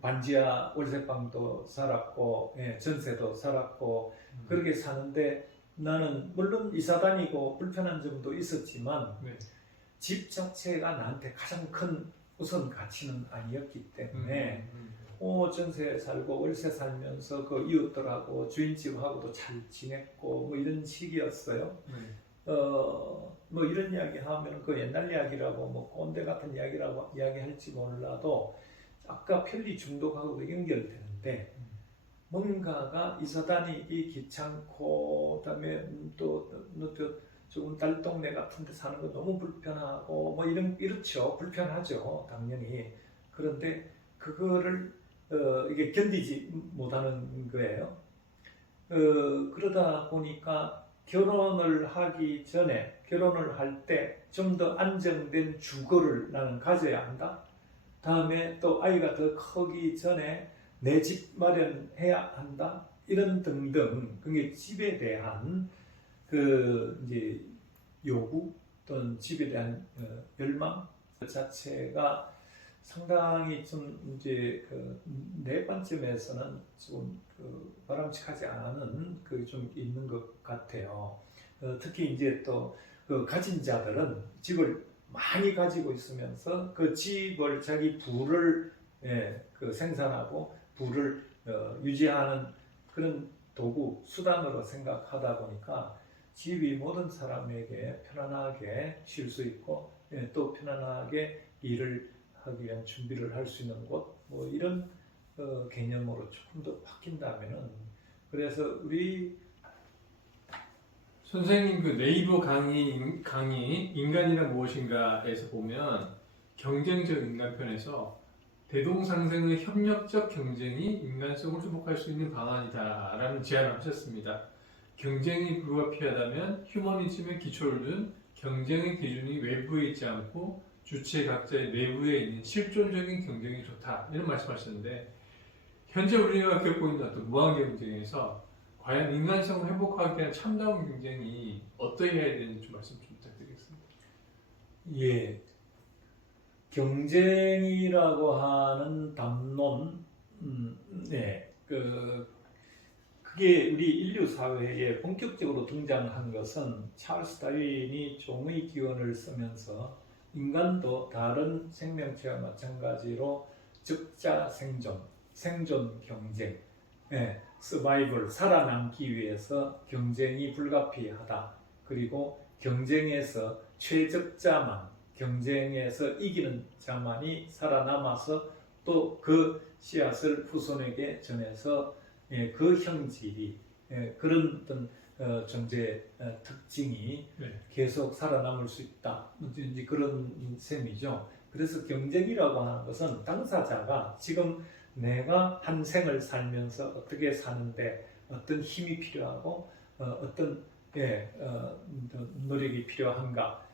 반지하 월세방도 살았고, 예, 전세도 살았고, 그렇게 사는데 나는 물론 이사 다니고 불편한 점도 있었지만 네. 집 자체가 나한테 가장 큰 우선 가치는 아니었기 때문에 전세 살고 월세 살면서 그 이웃들하고 주인집하고도 잘 지냈고 뭐 이런 식이었어요. 네. 뭐 이런 이야기 하면 그 옛날 이야기라고 뭐 꼰대 같은 이야기라고 이야기할지 몰라도 아까 편리 중독하고도 연결되는데 뭔가가 이사 다니기 귀찮고 그다음에 또 조금 달동네 같은 데 사는 거 너무 불편하고 뭐 이렇죠. 불편하죠. 당연히. 그런데 그거를 이게 견디지 못하는 거예요. 그러다 보니까 결혼을 하기 전에 결혼을 할 때 좀 더 안정된 주거를 나는 가져야 한다. 다음에 또 아이가 더 크기 전에 내 집 마련해야 한다. 이런 등등 그게 집에 대한 그 이제 요구 또는 집에 대한 열망 그 자체가 상당히 좀 이제 내 관점에서는 좀 바람직하지 않은 그 좀 있는 것 같아요. 특히 이제 또 그 가진 자들은 집을 많이 가지고 있으면서 그 집을 자기 부를 그 생산하고 부를 유지하는 그런 도구 수단으로 생각하다 보니까 집이 모든 사람에게 편안하게 쉴 수 있고 또 편안하게 일을 하기 위한 준비를 할 수 있는 곳 뭐 이런 개념으로 조금 더 바뀐다면은 그래서 우리 선생님 그 네이버 강의 인간이란 무엇인가에서 보면 경쟁적 인간편에서 대동상생의 협력적 경쟁이 인간성을 회복할 수 있는 방안이다라는 제안을 하셨습니다. 경쟁이 불가피하다면 휴머니즘의 기초를 둔 경쟁의 기준이 외부에 있지 않고 주체 각자의 내부에 있는 실존적인 경쟁이 좋다 이런 말씀하셨는데 현재 우리가 겪고 있는 어떤 무한 경쟁에서 과연 인간성을 회복하기 위한 참다운 경쟁이 어떻게 해야 되는지 좀 말씀 좀 부탁드리겠습니다. 예, 경쟁이라고 하는 담론, 네, 그게 우리 인류 사회에 본격적으로 등장한 것은 찰스 다윈이 종의 기원을 쓰면서 인간도 다른 생명체와 마찬가지로 적자 생존, 생존 경쟁, 서바이벌, 살아남기 위해서 경쟁이 불가피하다. 그리고 경쟁에서 최적자만, 경쟁에서 이기는 자만이 살아남아서 또 그 씨앗을 후손에게 전해서 그 형질이 그런 어떤 존재 특징이 계속 살아남을 수 있다. 이제 그런 셈이죠. 그래서 경쟁이라고 하는 것은 당사자가 지금 내가 한 생을 살면서 어떻게 사는데 어떤 힘이 필요하고 어떤 노력이 필요한가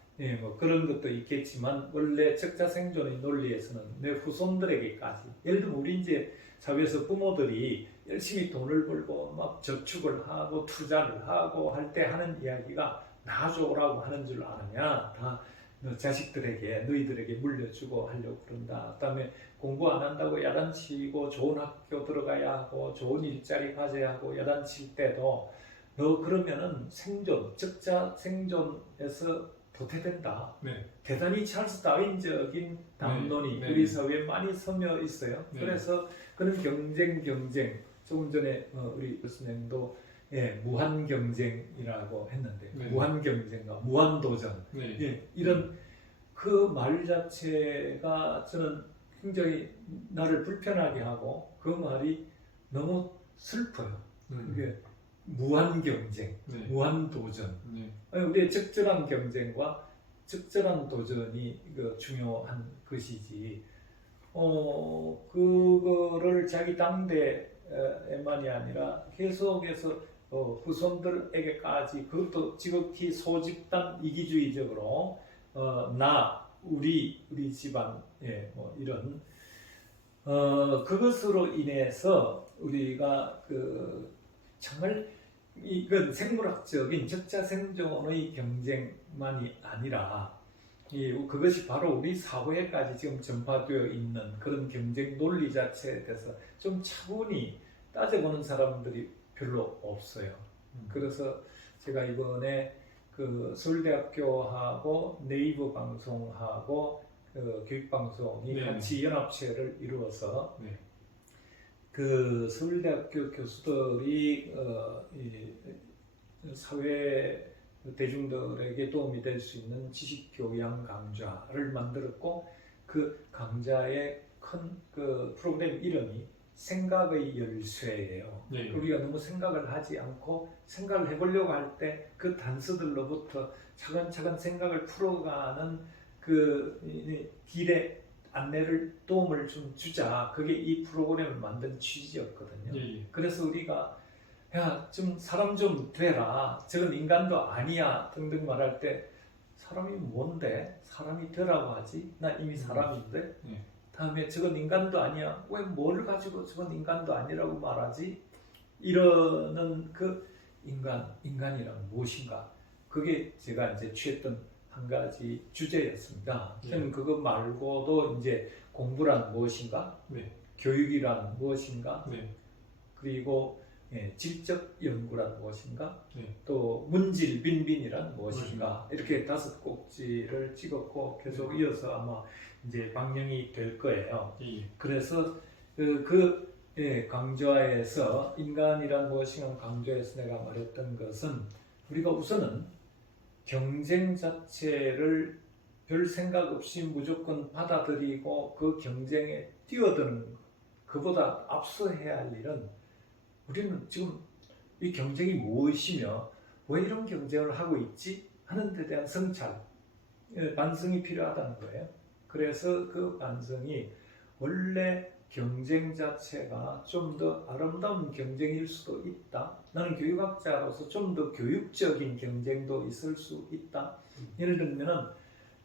뭐 그런 것도 있겠지만 원래 적자생존의 논리에서는 내 후손들에게까지 예를 들면 우리 이제 사회에서 부모들이 열심히 돈을 벌고 막 저축을 하고 투자를 하고 할 때 하는 이야기가 나아져라고 하는 줄 아느냐 다 자식들에게 너희들에게 물려주고 하려고 그런다. 그다음에 공부 안 한다고 야단치고 좋은 학교 들어가야 하고 좋은 일자리 가져야 하고 야단칠 때도 너 그러면은 생존, 적자 생존에서 도태된다. 네. 대단히 찰스 다윈적인 담론이 우리 사회에 많이 스며 있어요. 그래서 그런 경쟁 조금 전에 우리 교수님도 무한 경쟁이라고 했는데 무한 경쟁과 무한 도전 이런 그 말 자체가 저는 굉장히 나를 불편하게 하고 그 말이 너무 슬퍼요. 그게 무한 경쟁, 무한 도전. 우리의 적절한 경쟁과 적절한 도전이 중요한 것이지. 그거를 자기 당대에만이 아니라 계속해서 후손들에게까지 그것도 지극히 소집단 이기주의적으로 우리 집안 뭐 이런 그것으로 인해서 우리가 정말 이건 생물학적인 적자생존의 경쟁만이 아니라 그것이 바로 우리 사회까지 지금 전파되어 있는 그런 경쟁 논리 자체에 대해서 좀 차분히 따져보는 사람들이 별로 없어요. 그래서 제가 이번에 그 서울대학교하고 네이버 방송하고 그 교육방송이 네. 같이 연합체를 이루어서 네. 그 서울대학교 교수들이 이 사회 대중들에게 도움이 될 수 있는 지식 교양 강좌를 만들었고 그 강좌의 큰 그 프로그램 이름이 생각의 열쇠예요. 네. 우리가 너무 생각을 하지 않고 생각을 해보려고 할 때 그 단서들로부터 차근차근 생각을 풀어가는 그 길의 안내를 도움을 좀 주자. 그게 이 프로그램을 만든 취지였거든요. 예. 그래서 우리가 야, 좀 사람 좀 되라. 저건 인간도 아니야. 등등 말할 때 사람이 뭔데? 사람이 되라고 하지? 나 이미 사람인데. 다음에 저건 인간도 아니야. 왜 뭘 가지고 저건 인간도 아니라고 말하지? 이러는 그 인간이란 무엇인가? 그게 제가 이제 취했던 한 가지 주제였습니다. 저는 그거 말고도 이제 공부란 무엇인가? 네. 교육이란 무엇인가? 네. 그리고 질적 연구란 무엇인가? 네. 또 문질 빈빈이란 무엇인가? 이렇게 5꼭지를 찍었고 계속 이어서 아마 이제 방영이 될 거예요. 그래서 강좌에서 인간이란 무엇인가 강좌에서 내가 말했던 것은 우리가 우선은 경쟁 자체를 별 생각 없이 무조건 받아들이고 그 경쟁에 뛰어드는 그보다 앞서해야 할 일은 우리는 지금 이 경쟁이 무엇이며 왜 이런 경쟁을 하고 있지 하는 데 대한 성찰, 반성이 필요하다는 거예요. 그래서 그 반성이 원래 경쟁 자체가 좀 더 아름다운 경쟁일 수도 있다. 나는 교육학자로서 좀 더 교육적인 경쟁도 있을 수 있다. 예를 들면은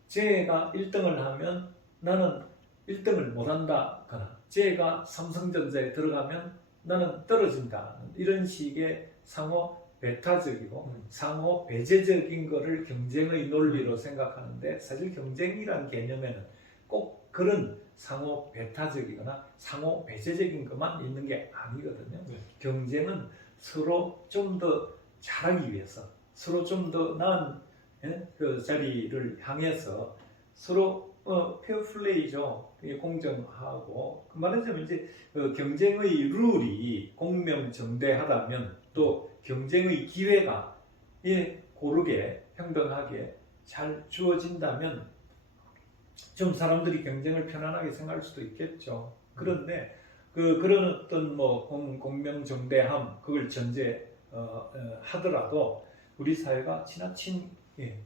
제가 1등을 하면 나는 1등을 못한다거나 제가 삼성전자에 들어가면 나는 떨어진다. 이런 식의 상호 배타적이고 상호 배제적인 거를 경쟁의 논리로 생각하는데 사실 경쟁이란 개념에는 꼭 그런 상호 배타적이거나 상호 배제적인 것만 있는 게 아니거든요. 경쟁은 서로 좀 더 잘하기 위해서 서로 좀 더 나은 그 자리를 향해서 서로 페어플레이죠. 공정하고 말하자면 이제 경쟁의 룰이 공명정대하다면 또 경쟁의 기회가 고르게 평등하게 잘 주어진다면 좀 사람들이 경쟁을 편안하게 생각할 수도 있겠죠. 그런데 그런 어떤 뭐 공명정대함 그걸 전제하더라도 우리 사회가 지나친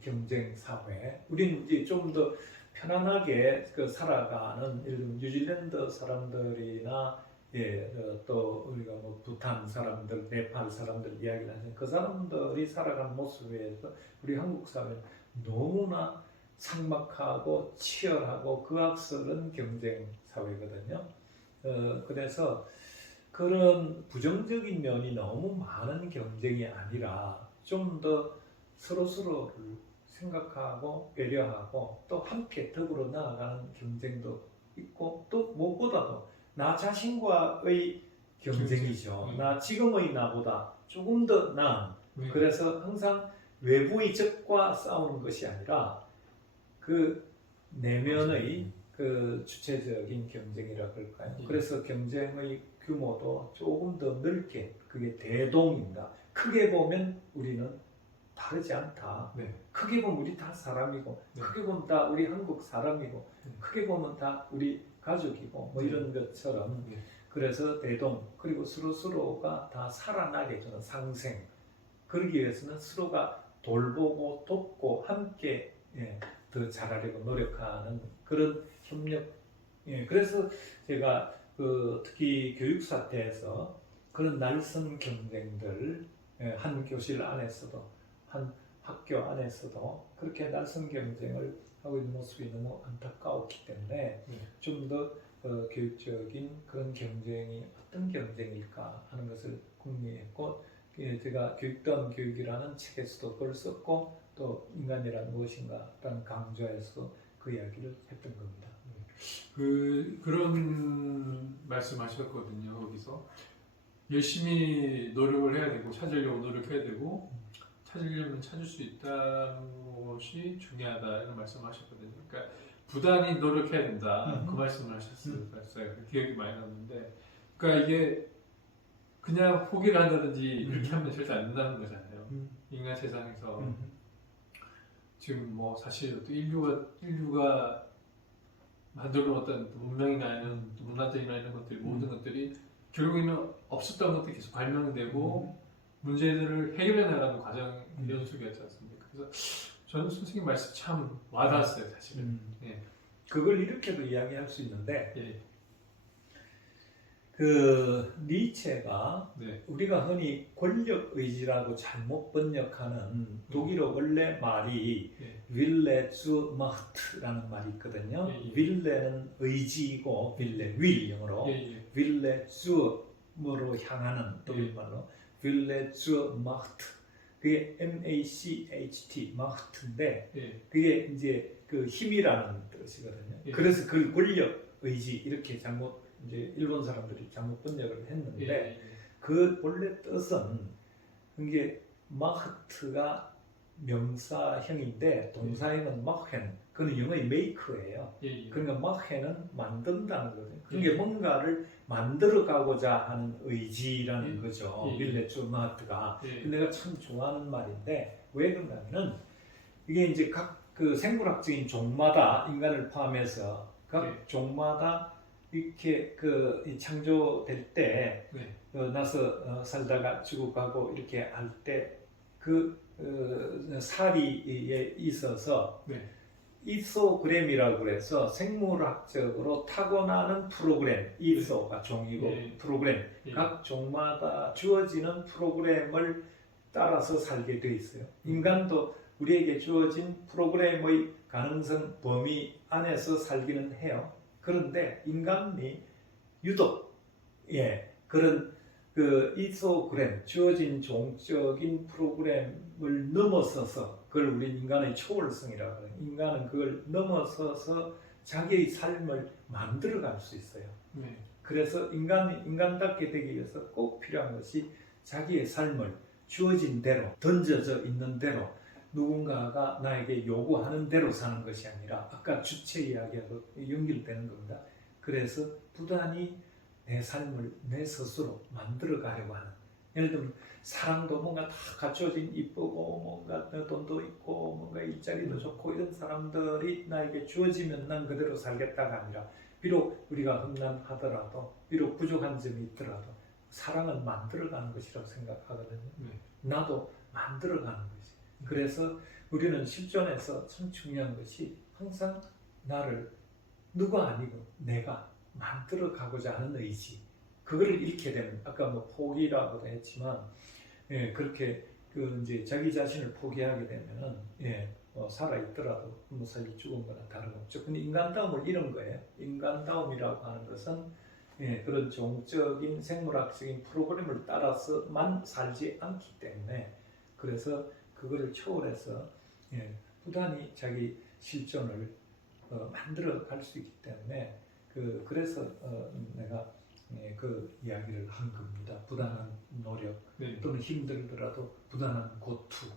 경쟁 사회, 우리는 이제 좀 더 편안하게 살아가는 예를 들면 뉴질랜드 사람들이나 또 우리가 뭐 부탄 사람들, 네팔 사람들 이야기를 하는 그 사람들이 살아가는 모습에서 우리 한국 사회는 너무나 삭막하고 치열하고 그 악설은 경쟁 사회거든요. 그래서 그런 부정적인 면이 너무 많은 경쟁이 아니라 좀 더 서로서로를 생각하고 배려하고 또 함께 더불어 나아가는 경쟁도 있고 또 무엇보다도 나 자신과의 경쟁이죠. 나 지금의 나보다 조금 더 나은. 그래서 항상 외부의 적과 싸우는 것이 아니라 그 내면의 그 주체적인 경쟁이라 그럴까요? 그래서 경쟁의 규모도 조금 더 넓게 그게 대동입니다. 크게 보면 우리는 다르지 않다. 크게 보면 우리 다 사람이고 크게 보면 다 우리 한국 사람이고 크게 보면 다 우리 가족이고 뭐 이런 것처럼 그래서 대동 그리고 서로가 다 살아나게 주는 상생 그러기 위해서는 서로가 돌보고 돕고 함께 더 잘하려고 노력하는 그런 협력 그래서 제가 특히 교육 사태에서 그런 날선 경쟁들 한 교실 안에서도 한 학교 안에서도 그렇게 날선 경쟁을 하고 있는 모습이 너무 안타까웠기 때문에 좀 더 교육적인 그런 경쟁이 어떤 경쟁일까 하는 것을 궁리했고 제가 교육다운 교육이라는 책에서도 그걸 썼고 또 인간이란 무엇인가라는 강좌에서 그 이야기를 했던 겁니다. 그런 말씀하셨거든요. 거기서 열심히 노력을 해야 되고 찾으려고 노력해야 되고 찾으려면 찾을 수 있다는 것이 중요하다 이런 말씀하셨거든요. 그러니까 부단히 노력해야 된다 그 말씀을 하셨어요. 기억이 많이 났는데, 그러니까 이게 그냥 포기를 한다든지 이렇게 하면 절대 안 된다는 거잖아요. 인간 세상에서 지금 뭐 사실 또 인류가 만들어 어떤 문명이나 이런 문화들이나 이런 것들 모든 것들이 결국에는 없었던 것들이 계속 발명되고 문제들을 해결해 나가는 과정 연속이었지 않습니까? 그래서 저는 선생님 말씀 참 와닿았어요, 사실은. 예. 그걸 이렇게도 이야기할 수 있는데, 예. 그 니체가 네. 우리가 흔히 권력 의지라고 잘못 번역하는 독일어 원래 말이 윌레 주 마흐트라는 말이 있거든요. 윌레는 의지이고 윌 영어로 윌레 주으로 향하는 독일말로 윌레 주 마흐트, 그게 MACHT 마흐트인데 그게 이제 그 힘이라는 뜻이거든요. 그래서 그 권력 의지 이렇게 잘못 이제 일본 사람들이 잘못 번역을 했는데 그 본래 뜻은 이게 마흐트가 명사형인데 동사형은 마헨, 그는 영어의 메이크예요. 그러니까 마헨은 만든다는 거거든요. 그게 뭔가를 만들어가고자 하는 의지라는 거죠. 윌레츠 마흐트가. 내가 참 좋아하는 말인데 왜 그러냐면은 이게 이제 각 그 생물학적인 종마다 인간을 포함해서 각 종마다 이렇게 그 창조될 때 나서 살다가 죽어가고 이렇게 할 때 그 사리에 있어서 이소그램이라고 해서 생물학적으로 타고나는 프로그램, 이소가 종이고 프로그램, 각 종마다 주어지는 프로그램을 따라서 살게 돼 있어요. 인간도 우리에게 주어진 프로그램의 가능성 범위 안에서 살기는 해요. 그런데 인간이 유독 그런 그 이소그램, 주어진 종적인 프로그램을 넘어서서, 그걸 우리 인간의 초월성이라고 해요. 인간은 그걸 넘어서서 자기의 삶을 만들어갈 수 있어요. 그래서 인간답게 되기 위해서 꼭 필요한 것이 자기의 삶을 주어진 대로, 던져져 있는 대로, 누군가가 나에게 요구하는 대로 사는 것이 아니라 아까 주체 이야기하고 연결되는 겁니다. 그래서 부단히 내 삶을 내 스스로 만들어 가려고 하는, 예를 들면 사랑도 뭔가 다 갖춰진 이쁘고 뭔가 돈도 있고 뭔가 일자리도 좋고 이런 사람들이 나에게 주어지면 난 그대로 살겠다가 아니라, 비록 우리가 험난하더라도 비록 부족한 점이 있더라도 사랑은 만들어가는 것이라고 생각하거든요. 나도 만들어가는 것이. 그래서 우리는 실존에서 참 중요한 것이 항상 나를 누가 아니고 내가 만들어 가고자 하는 의지, 그걸 잃게 되면 아까 뭐 포기라고도 했지만 그렇게 그 이제 자기 자신을 포기하게 되면은 살아 있더라도 무사히 죽은 거나 다름없죠. 근데 인간다움을 잃은 거예요. 인간다움이라고 하는 것은 그런 종적인 생물학적인 프로그램을 따라서만 살지 않기 때문에, 그래서 그거를 초월해서 부단히 자기 실존을 만들어 갈 수 있기 때문에 그래서 내가 그 이야기를 한 겁니다. 부단한 노력 또는 힘들더라도 부단한 고투.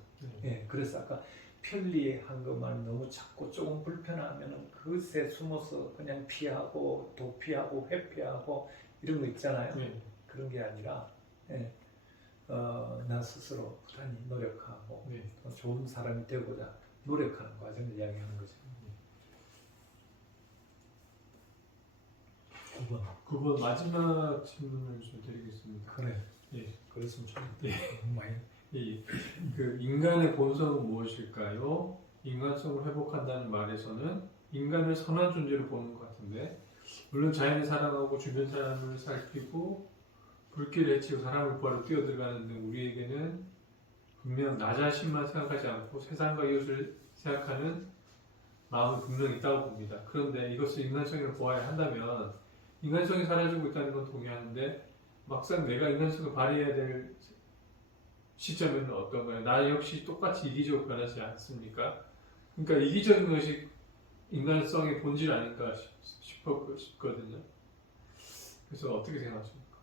그래서 아까 편리한 것만 너무 찾고 조금 불편하면은 그것에 숨어서 그냥 피하고 도피하고 회피하고 이런 거 있잖아요. 그런 게 아니라 나 스스로 부단히 노력하고 좋은 사람이 되고자 노력하는 과정을 이야기하는 거죠. 9번 마지막 질문을 좀 드리겠습니다. 그래. 그랬으면 좋겠다. 많이. 그 인간의 본성은 무엇일까요? 인간성을 회복한다는 말에서는 인간을 선한 존재로 보는 것 같은데, 물론 자연을 사랑하고 주변 사람을 살피고 불길을 해치고 사람을 구하러 뛰어들어가는 등 우리에게는 분명 나 자신만 생각하지 않고 세상과 이웃을 생각하는 마음이 분명 있다고 봅니다. 그런데 이것을 인간성으로 보아야 한다면 인간성이 사라지고 있다는 건 동의하는데, 막상 내가 인간성을 발휘해야 될 시점에는 어떤가요? 나 역시 똑같이 이기적으로 변하지 않습니까? 그러니까 이기적인 것이 인간성의 본질 아닌가 싶거든요. 그래서 어떻게 생각하십니까?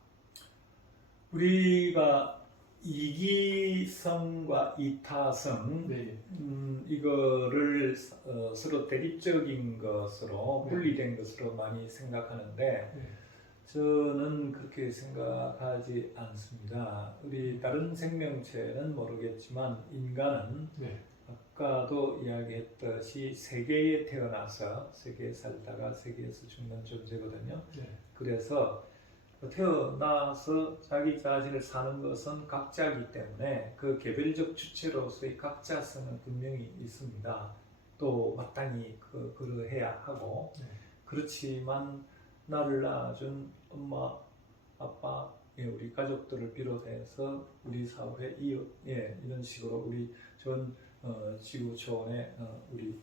우리가 이기성과 이타성 네. 이거를 서로 대립적인 것으로 네. 분리된 것으로 많이 생각하는데 네. 저는 그렇게 생각하지 않습니다. 우리 다른 생명체는 모르겠지만 인간은 네. 아까도 이야기했듯이 세계에 태어나서 세계에 살다가 세계에서 죽는 존재거든요. 네. 그래서 태어나서 자기 자신을 사는 것은 각자이기 때문에 그 개별적 주체로서의 각자성은 분명히 있습니다. 또 마땅히 그러해야 하고 네. 그렇지만 나를 낳아준 엄마, 아빠, 우리 가족들을 비롯해서 우리 사회 이웃, 이런 식으로 우리 전 지구 초원의 우리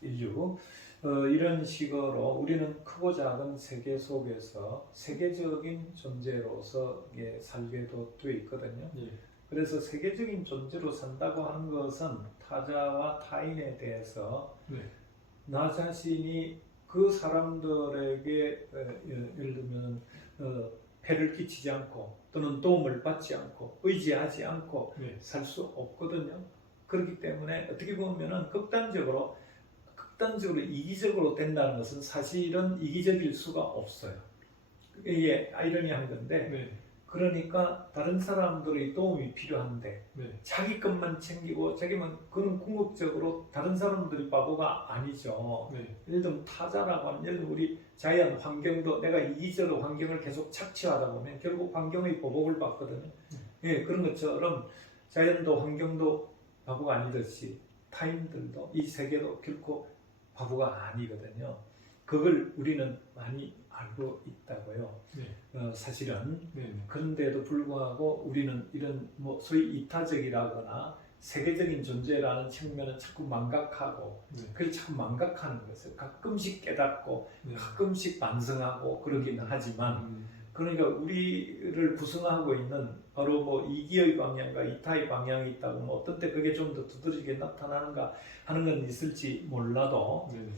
인류 이런 식으로 우리는 크고 작은 세계 속에서 세계적인 존재로서 살게도 돼 있거든요. 네. 그래서 세계적인 존재로 산다고 하는 것은 타자와 타인에 대해서 네. 나 자신이 그 사람들에게 예를 들면 폐를 끼치지 않고 또는 도움을 받지 않고 의지하지 않고 네. 살 수 없거든요. 그렇기 때문에 어떻게 보면은 극단적으로 이기적으로 된다는 것은 사실은 이기적일 수가 없어요. 이게 아이러니한 건데 네. 그러니까 다른 사람들의 도움이 필요한데 네. 자기 것만 챙기고 자기만 그는 궁극적으로 다른 사람들이 바보가 아니죠. 네. 예를 들면 타자라고 하면 예를 들면 우리 자연 환경도 내가 이기적으로 환경을 계속 착취하다 보면 결국 환경의 보복을 받거든요. 그런 것처럼 자연도 환경도 바보가 아니듯이 타인들도 이 세계도 결코 바보가 아니거든요. 그걸 우리는 많이 알고 있다고요. 네. 사실은 네. 그런데도 불구하고 우리는 이런 소위 이타적이라거나 세계적인 존재라는 측면은 자꾸 망각하고 네. 그걸 자꾸 망각하는 것을 가끔씩 깨닫고 네. 가끔씩 반성하고 그러긴 하지만 그러니까 우리를 구성하고 있는 바로 이기의 방향과 이타의 방향이 있다고 어떤 때 그게 좀 더 두드러지게 나타나는가 하는 건 있을지 몰라도 네.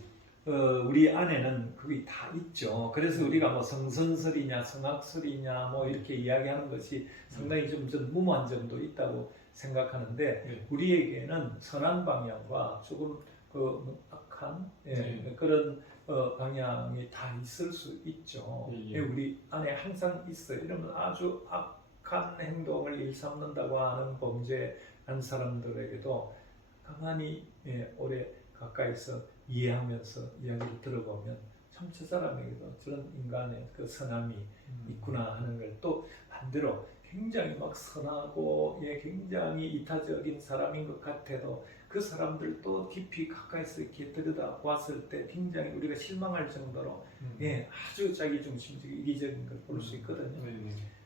우리 안에는 그게 다 있죠. 그래서 우리가 성선설이냐 성악설이냐 이렇게 이야기하는 것이 상당히 좀 무모한 점도 있다고 생각하는데 네. 우리에게는 선한 방향과 조금 악한 그런 방향이 다 있을 수 있죠. 우리 안에 항상 있어요. 이러면 아주 악한 행동을 일삼는다고 하는 범죄한 사람들에게도 가만히 오래 가까이서 이해하면서 이야기를 들어보면 참 저 사람에게도 저런 인간의 그 선함이 있구나 하는 걸 또 반대로 굉장히 막 선하고 굉장히 이타적인 사람인 것 같아도 그 사람들도 깊이 가까이서 이렇게 들여다봤을 때 굉장히 우리가 실망할 정도로 아주 자기중심적 이기적인 걸 볼 수 있거든요.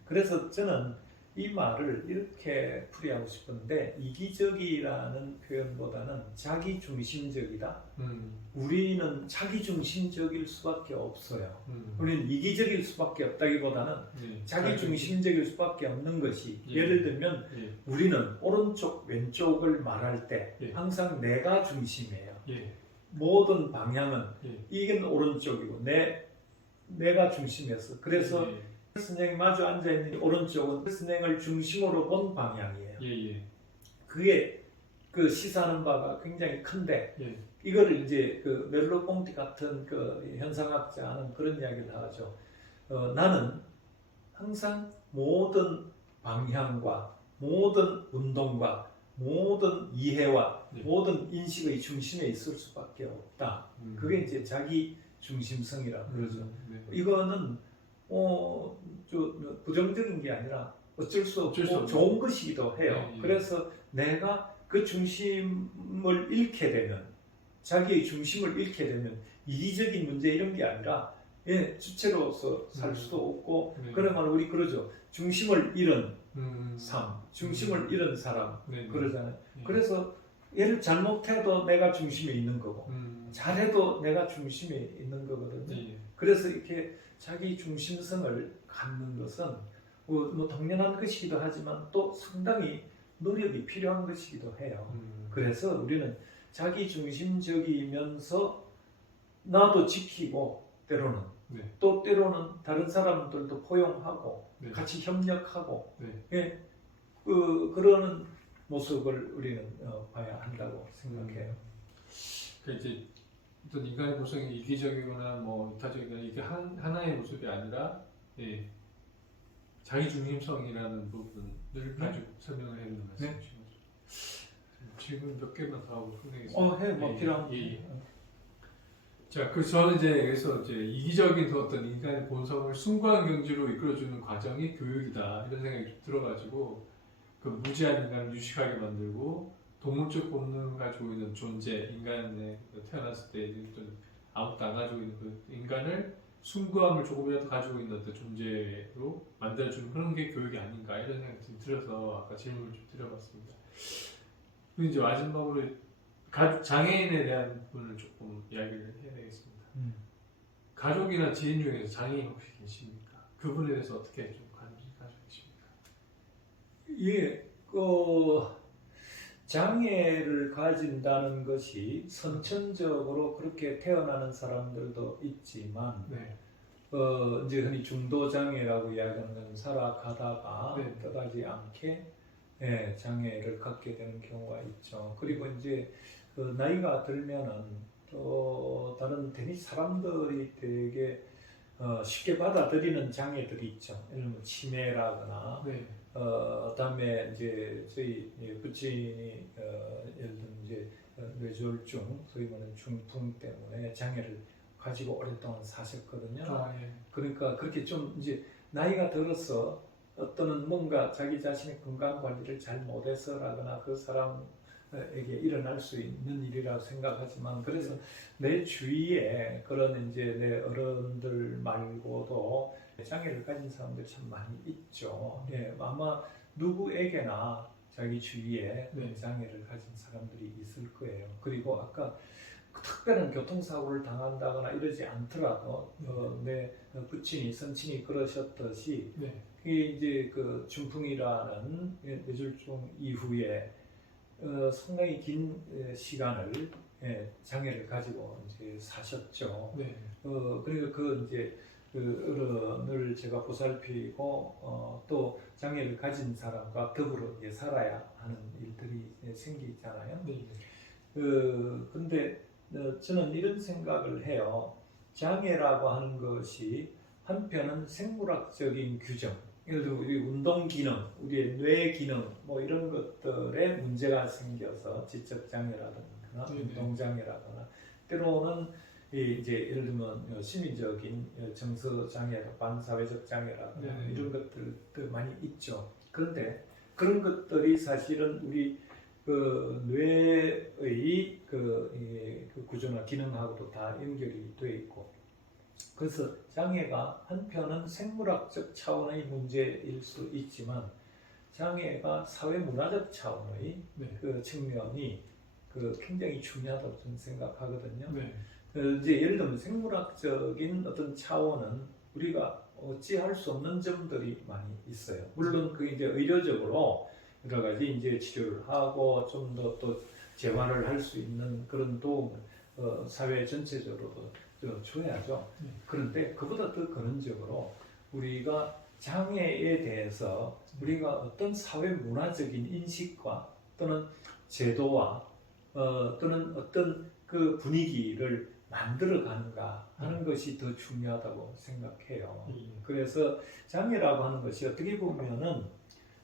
그래서 저는 이 말을 이렇게 풀이하고 싶은데 이기적이라는 표현보다는 자기중심적이다. 우리는 자기중심적일 수밖에 없어요. 우리는 이기적일 수밖에 없다기보다는 자기중심적일 수밖에 없는 것이 예를 들면 우리는 오른쪽 왼쪽을 말할 때 항상 내가 중심이에요. 모든 방향은 이건 오른쪽이고 내가 중심이었어. 그래서 선생이 마주 앉아있는 오른쪽은 선생을 중심으로 본 방향이에요. 그게 그 시사하는 바가 굉장히 큰데 이거를 이제 그 멜로ponti 같은 그 현상학자는 그런 이야기를 하죠. 나는 항상 모든 방향과 모든 운동과 모든 이해와 모든 인식의 중심에 있을 수밖에 없다. 그게 이제 자기 중심성이라고 그러죠. 이거는 부정적인 게 아니라 어쩔 수 없고 좋은 것이기도 해요. 그래서 내가 그 중심을 잃게 되면 자기의 중심을 잃게 되면 이기적인 문제 이런 게 아니라 주체로서 살 수도 없고 그러면 우리 그러죠. 중심을 잃은 삶, 중심을 잃은 사람 그러잖아요. 그래서 얘를 잘못해도 내가 중심에 있는 거고 잘해도 내가 중심에 있는 거거든요. 그래서 이렇게 자기 중심성을 갖는 것은 뭐 당연한 것이기도 하지만 또 상당히 노력이 필요한 것이기도 해요. 그래서 우리는 자기 중심적이면서 나도 지키고 때로는 네. 또 때로는 다른 사람들도 포용하고 네. 같이 협력하고 네. 예, 그러는 모습을 우리는 봐야 한다고 생각해요. 그러니까 이제 어떤 인간의 구성이 이기적이거나 뭐 이타적이거나 이게 하나의 모습이 아니라 예, 자기중심성이라는 부분을 가지고 설명을 해주는 말씀이신 거죠. 질문 몇 개만 더 하고 끝내겠습니다. 해, 뭐 필요한. 자, 저는 그래서 이기적인 어떤 인간의 본성을 숭고한 경지로 이끌어주는 과정이 교육이다 이런 생각이 좀 들어가지고 그 무지한 인간을 유식하게 만들고 동물적 본능을 가지고 있는 존재, 인간에 태어났을 때 어떤 아무것도 안 가지고 있는 그 인간을 숭고함을 조금이라도 가지고 있는 어떤 존재로 만들어주는 그런 게 교육이 아닌가 이런 생각이 좀 들어서 아까 질문을 좀 드려봤습니다. 그리고 이제 마지막으로 장애인에 대한 부분을 조금 이야기를 해야 되겠습니다. 가족이나 지인 중에서 장애인 혹시 계십니까? 그분에 대해서 어떻게 좀 가지고 계십니까? 예, 장애를 가진다는 것이 선천적으로 그렇게 태어나는 사람들도 있지만, 네. 이제 흔히 중도 장애라고 이야기하는 살아가다가 네. 떠나지 않게 예, 장애를 갖게 되는 경우가 있죠. 그리고 이제 나이가 들면은 또 다른 사람들이 되게 쉽게 받아들이는 장애들이 있죠. 예를 들면 치매라거나 네. 그다음에 이제 저희 부친이 예를 들면 이제 뇌졸중, 소위 말하는 중풍 때문에 장애를 가지고 오랫동안 사셨거든요. 예. 그러니까 그렇게 좀 이제 나이가 들어서 어떤 뭔가 자기 자신의 건강 관리를 잘 못해서라거나 그 사람에게 일어날 수 있는 일이라고 생각하지만 그래서 내 주위에 그런 이제 내 어른들 말고도 장애를 가진 사람들이 참 많이 있죠. 예, 아마 누구에게나 자기 주위에 네. 장애를 가진 사람들이 있을 거예요. 그리고 아까 특별한 교통사고를 당한다거나 이러지 않더라도 내 부친이 선친이 그러셨듯이 네. 이게 이제 그 중풍이라는 뇌졸중 이후에 상당히 긴 시간을 장애를 가지고 이제 사셨죠. 네. 그리고 그 이제 그 어른을 제가 보살피고 또 장애를 가진 사람과 더불어 이제 살아야 하는 일들이 생기잖아요. 네. 근데 저는 이런 생각을 해요. 장애라고 하는 것이 한편은 생물학적인 규정, 예를 들어 우리 운동 기능, 우리의 뇌 기능, 뭐 이런 것들에 문제가 생겨서 지적 장애라든가 운동 장애라거나 때로는 이제 예를 들면 시민적인 정서 장애라, 반사회적 장애라거나 이런 것들도 많이 있죠. 그런데 그런 것들이 사실은 우리 그 뇌의 그 구조나 기능하고도 다 연결이 돼 있고, 그래서 장애가 한편은 생물학적 차원의 문제일 수 있지만 장애가 사회문화적 차원의 그 측면이 굉장히 중요하다고 저는 생각하거든요. 네. 이제 예를 들면 생물학적인 어떤 차원은 우리가 어찌할 수 없는 점들이 많이 있어요. 물론 그 이제 의료적으로 여러 가지 이제 치료를 하고 좀 더 또 재활을 할 수 있는 그런 도움을 사회 전체적으로도 줘야죠. 그런데 그보다 더 근원적으로 우리가 장애에 대해서 우리가 어떤 사회 문화적인 인식과 또는 제도와 또는 어떤 그 분위기를 만들어 가는가 하는 것이 더 중요하다고 생각해요. 그래서 장애라고 하는 것이 어떻게 보면은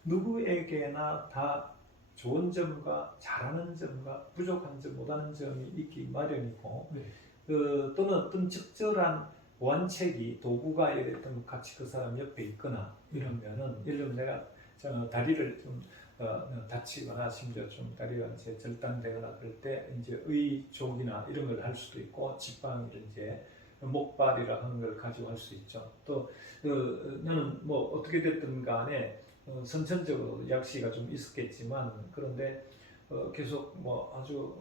누구에게나 다 좋은 점과 잘하는 점과 부족한 점, 못하는 점이 있기 마련이고 또는 어떤 적절한 보완책이 도구가 어떤 같이 그 사람 옆에 있거나 이러면은 예를 들면 내가 다리를 좀 다치거나 심지어 좀 다리가 이제 절단되거나 그럴 때 이제 의족이나 이런 걸 할 수도 있고 지팡이를 이제 목발이라 하는 걸 가지고 할 수 있죠. 또 나는 뭐 어떻게 됐든 간에 선천적으로 약시가 좀 있었겠지만 그런데 계속 뭐 아주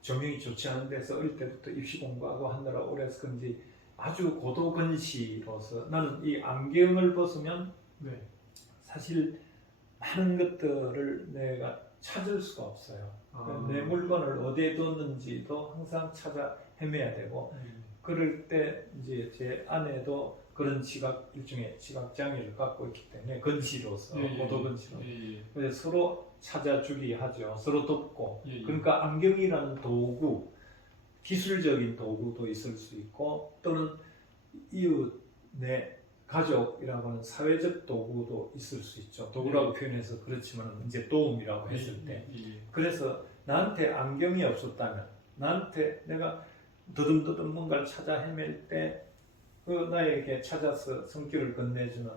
조명이 좋지 않은 데서 어릴 때부터 입시 공부하고 하느라 오래서 그런지 아주 고도근시로서 나는 이 안경을 벗으면 네. 사실 많은 것들을 내가 찾을 수가 없어요. 아. 내 물건을 어디에 뒀는지도 항상 찾아 헤매야 되고 그럴 때 이제 제 아내도 그런 일종의 시각 장애를 갖고 있기 때문에 근시로서 고도근시로 그래서 서로 찾아주기 하죠. 서로 돕고 그러니까 안경이라는 도구 기술적인 도구도 있을 수 있고 또는 이웃 내 가족이라고 하는 사회적 도구도 있을 수 있죠. 도구라고 표현해서 그렇지만 이제 도움이라고 했을 때 그래서 나한테 안경이 없었다면 나한테 내가 더듬더듬 뭔가를 찾아 헤맬 때 그 나에게 찾아서 손길을 건네주는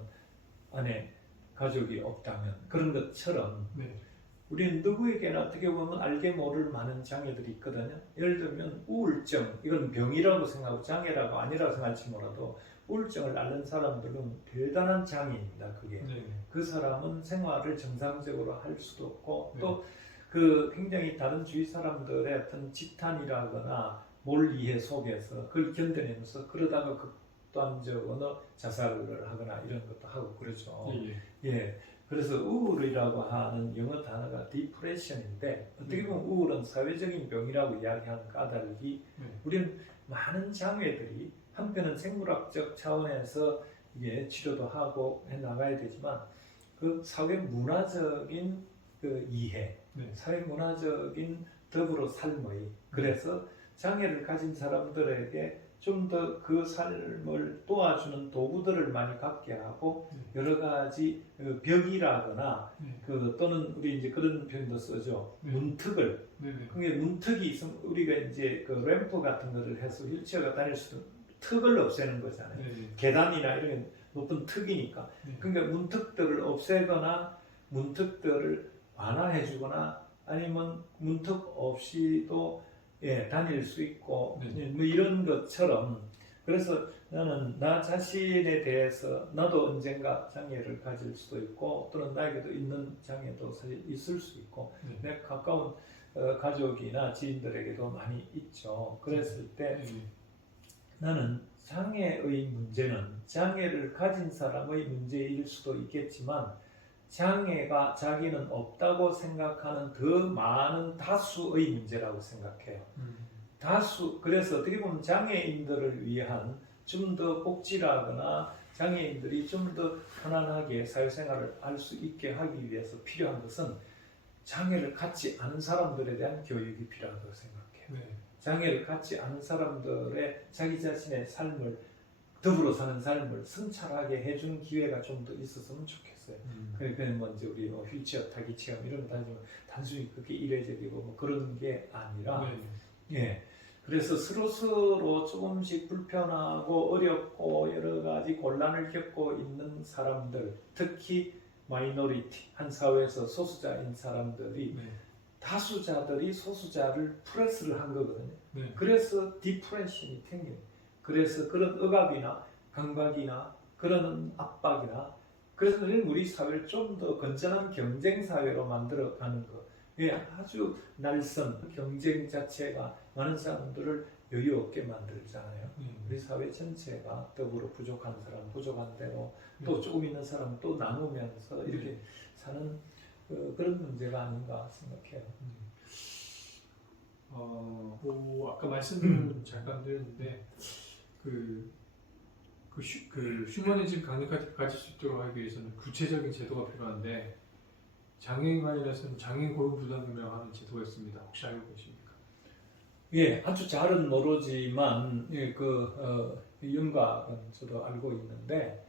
아내 가족이 없다면 그런 것처럼 우리는 누구에게나 어떻게 보면 알게 모를 많은 장애들이 있거든요. 예를 들면 우울증, 이건 병이라고 생각하고 장애라고 아니라고 생각할지 몰라도 우울증을 앓는 사람들은 대단한 장애입니다. 그게. 그 사람은 생활을 정상적으로 할 수도 없고 또 그 굉장히 다른 주위 사람들의 어떤 지탄이라거나 몰이해 속에서 그걸 견뎌내면서 그러다가 극단적으로 자살을 하거나 이런 것도 하고 그러죠. 예. 그래서 우울이라고 하는 영어 단어가 depression인데 어떻게 보면 우울은 사회적인 병이라고 이야기하는 까닭이 우리는 많은 장애들이 한편은 생물학적 차원에서 이게 치료도 하고 해 나가야 되지만 그 사회 문화적인 그 이해, 사회 문화적인 더불어 삶의 그래서 장애를 가진 사람들에게 좀 더 그 삶을 도와주는 도구들을 많이 갖게 하고 여러 가지 벽이라거나 또는 우리 이제 그런 표현도 쓰죠. 문턱을. 그게 문턱이 있으면 우리가 이제 그 램프 같은 거를 해서 휠체어가 다닐 수 있는 턱을 없애는 거잖아요. 계단이나 이런 높은 턱이니까. 그러니까 문턱들을 없애거나 문턱들을 완화해주거나 아니면 문턱 없이도 다닐 수 있고 뭐 이런 것처럼 그래서 나는 나 자신에 대해서 나도 언젠가 장애를 가질 수도 있고 또는 나에게도 있는 장애도 사실 있을 수 있고 내 가까운 가족이나 지인들에게도 많이 있죠. 그랬을 때 나는 장애의 문제는 장애를 가진 사람의 문제일 수도 있겠지만 장애가 자기는 없다고 생각하는 더 많은 다수의 문제라고 생각해요. 그래서 어떻게 보면 장애인들을 위한 좀 더 복지라거나 장애인들이 좀 더 편안하게 사회생활을 할 수 있게 하기 위해서 필요한 것은 장애를 갖지 않은 사람들에 대한 교육이 필요하다고 생각해요. 장애를 갖지 않은 사람들의 자기 자신의 삶을 더불어 사는 삶을 성찰하게 해주는 기회가 좀 더 있었으면 좋겠어요. 그러니까 먼저 우리 휠체어 타기 체험 이런 거 다니면 단순히 그렇게 이례적이고 뭐 그런 게 아니라 그래서 서로 조금씩 불편하고 어렵고 여러 가지 곤란을 겪고 있는 사람들 특히 마이너리티 한 사회에서 소수자인 사람들이 다수자들이 소수자를 프레스를 한 거거든요. 그래서 디프레션이 생겨요. 그래서 그런 억압이나 강박이나 그런 압박이나 그래서 우리 사회를 좀 더 건전한 경쟁 사회로 만들어가는 거. 아주 날선 경쟁 자체가 많은 사람들을 여유 없게 만들잖아요. 우리 사회 전체가 더불어 부족한 사람 부족한 대로 또 조금 있는 사람 또 나누면서 이렇게 사는 그런 문제가 아닌가 생각해요. 아까 말씀을 잠깐 드렸는데 휴머니즘 강력하게 가질 수 있도록 하기 위해서는 구체적인 제도가 필요한데 장애인 관련해서는 장애인 고용 부담금이라고 하는 제도가 있습니다. 혹시 알고 계십니까? 아주 잘은 모르지만 윤곽은 저도 알고 있는데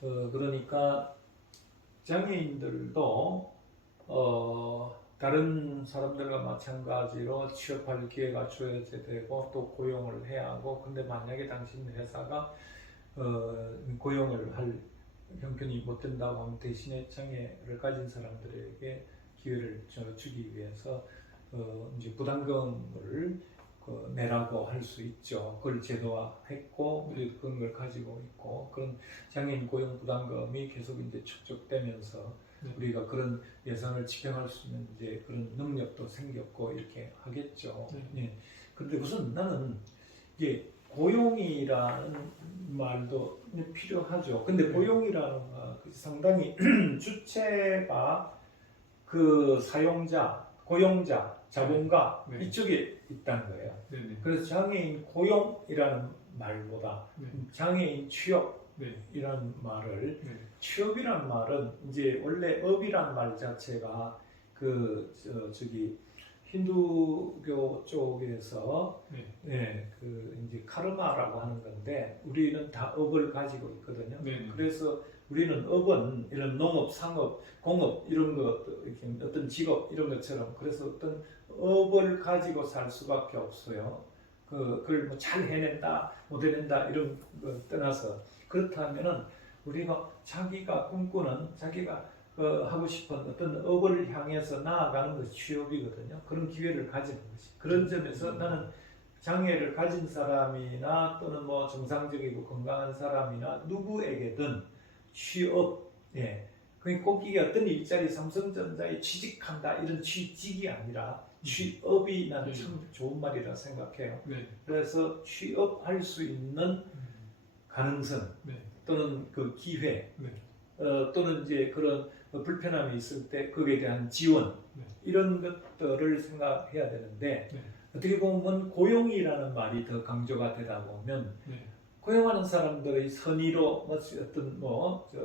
그러니까 장애인들도 다른 사람들과 마찬가지로 취업할 기회가 주어져야 되고 또 고용을 해야 하고 근데 만약에 당신 회사가 고용을 할 형편이 못 된다고 하면 대신에 장애를 가진 사람들에게 기회를 주기 위해서 이제 부담금을 내라고 할 수 있죠. 그걸 제도화했고 우리 그런 걸 가지고 있고 그런 장애인 고용 부담금이 계속 이제 축적되면서 우리가 그런 예산을 집행할 수 있는 이제 그런 능력도 생겼고 이렇게 하겠죠. 그런데 우선 나는 이게 고용이라는 말도 필요하죠. 근데 네. 고용이라는 거 상당히 주체가 그 사용자, 고용자, 자본가 네. 이쪽에 있다는 거예요. 네네. 그래서 장애인 고용이라는 말보다 네. 장애인 네. 취업이라는 말을 네. 취업이란 말은 이제 원래 업이란 말 자체가 저기 힌두교 쪽에서 네. 그 이제 카르마라고 하는 건데 우리는 다 업을 가지고 있거든요. 네. 그래서 우리는 업은 이런 농업, 상업, 공업 이런 것 이렇게 어떤 직업 이런 것처럼 그래서 어떤 업을 가지고 살 수밖에 없어요. 그걸 뭐 잘 해낸다, 못 해낸다 이런 거 떠나서 그렇다면은 우리가 자기가 꿈꾸는 자기가 하고 싶은 어떤 업을 향해서 나아가는 것이 취업이거든요. 그런 기회를 가지는 것이. 그런 점에서 나는 장애를 가진 사람이나 또는 뭐 정상적이고 건강한 사람이나 누구에게든 취업, 그게 꼭 이게 어떤 일자리 삼성전자에 취직한다 이런 취직이 아니라 취업이 나는 참 좋은 말이라 생각해요. 네. 그래서 취업할 수 있는 가능성 네. 또는 그 기회 네. 또는 이제 그런 불편함이 있을 때 거기에 대한 지원 네. 이런 것들을 생각해야 되는데 네. 어떻게 보면 고용이라는 말이 더 강조가 되다 보면 네. 고용하는 사람들의 선의로 어떤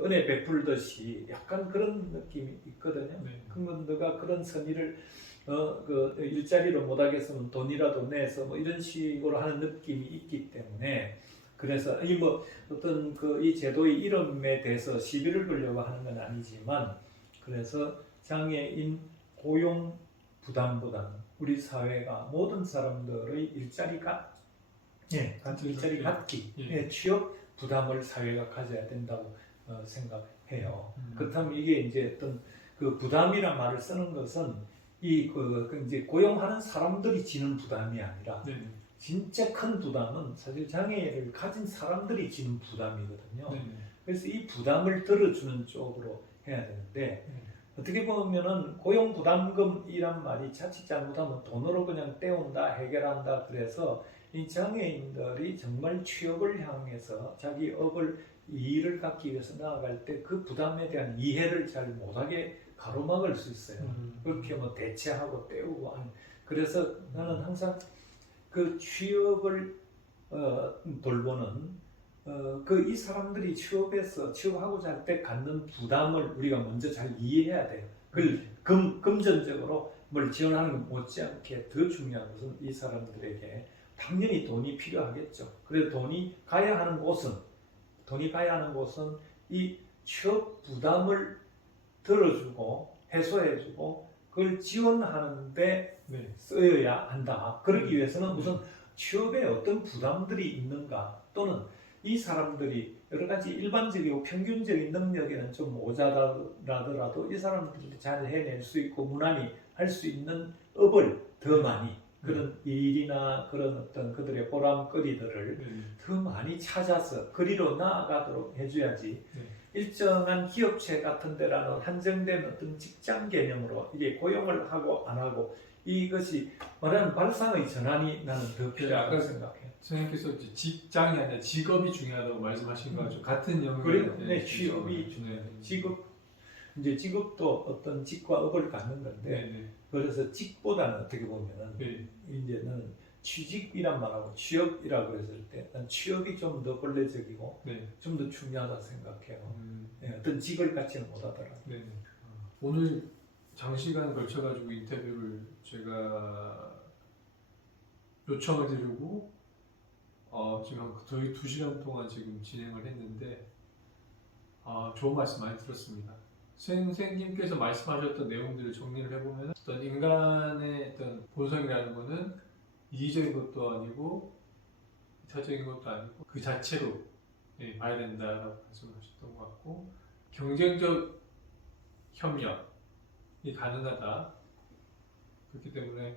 은혜 베풀듯이 약간 그런 느낌이 있거든요. 네. 그러면 너가 그런 선의를 그 일자리로 못하겠으면 돈이라도 내서 뭐 이런 식으로 하는 느낌이 있기 때문에 그래서 이 뭐 어떤 이 제도의 이름에 대해서 시비를 걸려고 하는 건 아니지만 그래서 장애인 고용 부담보다는 우리 사회가 모든 사람들의 일자리 갖기, 취업 부담을 사회가 가져야 된다고 생각해요. 그렇다면 이게 이제 어떤 그 부담이란 말을 쓰는 것은 이제 고용하는 사람들이 지는 부담이 아니라 네. 진짜 큰 부담은 사실 장애를 가진 사람들이 지는 부담이거든요. 네. 그래서 이 부담을 들어주는 쪽으로 해야 되는데 어떻게 보면은 고용부담금이란 말이 자칫 잘못하면 돈으로 그냥 떼온다 해결한다 그래서 이 장애인들이 정말 취업을 향해서 자기 업을 일을 갖기 위해서 나아갈 때 그 부담에 대한 이해를 잘 못하게 가로막을 수 있어요. 그렇게 뭐 대체하고 떼우고 하는. 그래서 나는 항상 그 취업을 돌보는 이 사람들이 취업하고자 할 때 갖는 부담을 우리가 먼저 잘 이해해야 돼요. 그걸 금전적으로 뭘 지원하는 것 못지않게 더 중요한 것은 이 사람들에게 당연히 돈이 필요하겠죠. 그래서 돈이 가야 하는 곳은 이 취업 부담을 들어주고 해소해주고 그걸 지원하는데 쓰여야 한다. 그러기 위해서는 우선 취업에 어떤 부담들이 있는가 또는 이 사람들이 여러 가지 일반적이고 평균적인 능력에는 좀 모자라더라도 이 사람들이 잘 해낼 수 있고 무난히 할 수 있는 업을 더 많이 그런 일이나 그런 어떤 그들의 보람거리들을 더 많이 찾아서 거리로 나아가도록 해줘야지 일정한 기업체 같은 데라는 한정된 어떤 직장 개념으로 이게 고용을 하고 안 하고 이것이 말하는 발상의 전환이 나는 더 필요하다고 생각해요. 선생님께서 이제 직장이 아니라 직업이 중요하다고 말씀하신 거죠. 같은 영역에 그리고 취업이 중요해요. 직업도 어떤 직과 업을 갖는 건데 그래서 직보다는 어떻게 보면은 이제는 취직이란 말하고 취업이라고 했을 때 난 취업이 좀 더 본래적이고 좀 더 중요하다 생각해요. 어떤 직을 갖지는 못하더라도. 오늘 장시간 걸쳐가지고 인터뷰를 제가 요청을 드리고 지금 거의 2시간 동안 지금 진행을 했는데 좋은 말씀 많이 들었습니다. 선생님께서 말씀하셨던 내용들을 정리를 해보면 어떤 인간의 어떤 본성이라는 것은 이기적인 것도 아니고 이타적인 것도 아니고 그 자체로 봐야 된다라고 말씀하셨던 것 같고 경쟁적 협력이 가능하다. 그렇기 때문에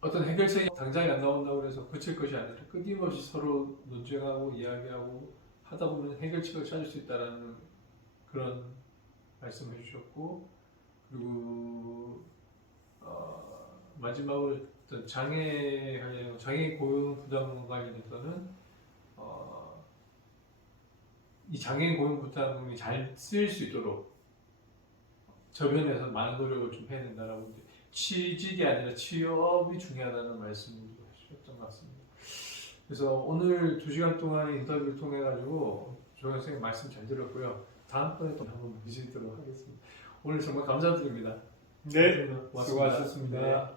어떤 해결책이 당장에 안 나온다고 해서 그칠 것이 아니라 끊임없이 서로 논쟁하고 이야기하고 하다 보면 해결책을 찾을 수 있다는 그런 말씀을 해주셨고 그리고 마지막으로 어떤 장애 관련 장애 고용 부담 관련해서는 이 장애인 고용 부담이 잘 쓰일 수 있도록 저변에서 많은 노력을 좀 해야 된다라고 이제 취직이 아니라 취업이 중요하다는 말씀을 주셨던 것 같습니다. 그래서 오늘 2시간 동안의 인터뷰를 통해 가지고 조영 선생님 말씀 잘 들었고요. 다음번에 또 한번 모시도록 하겠습니다. 오늘 정말 감사드립니다. 네, 고맙습니다. 수고하셨습니다. 네.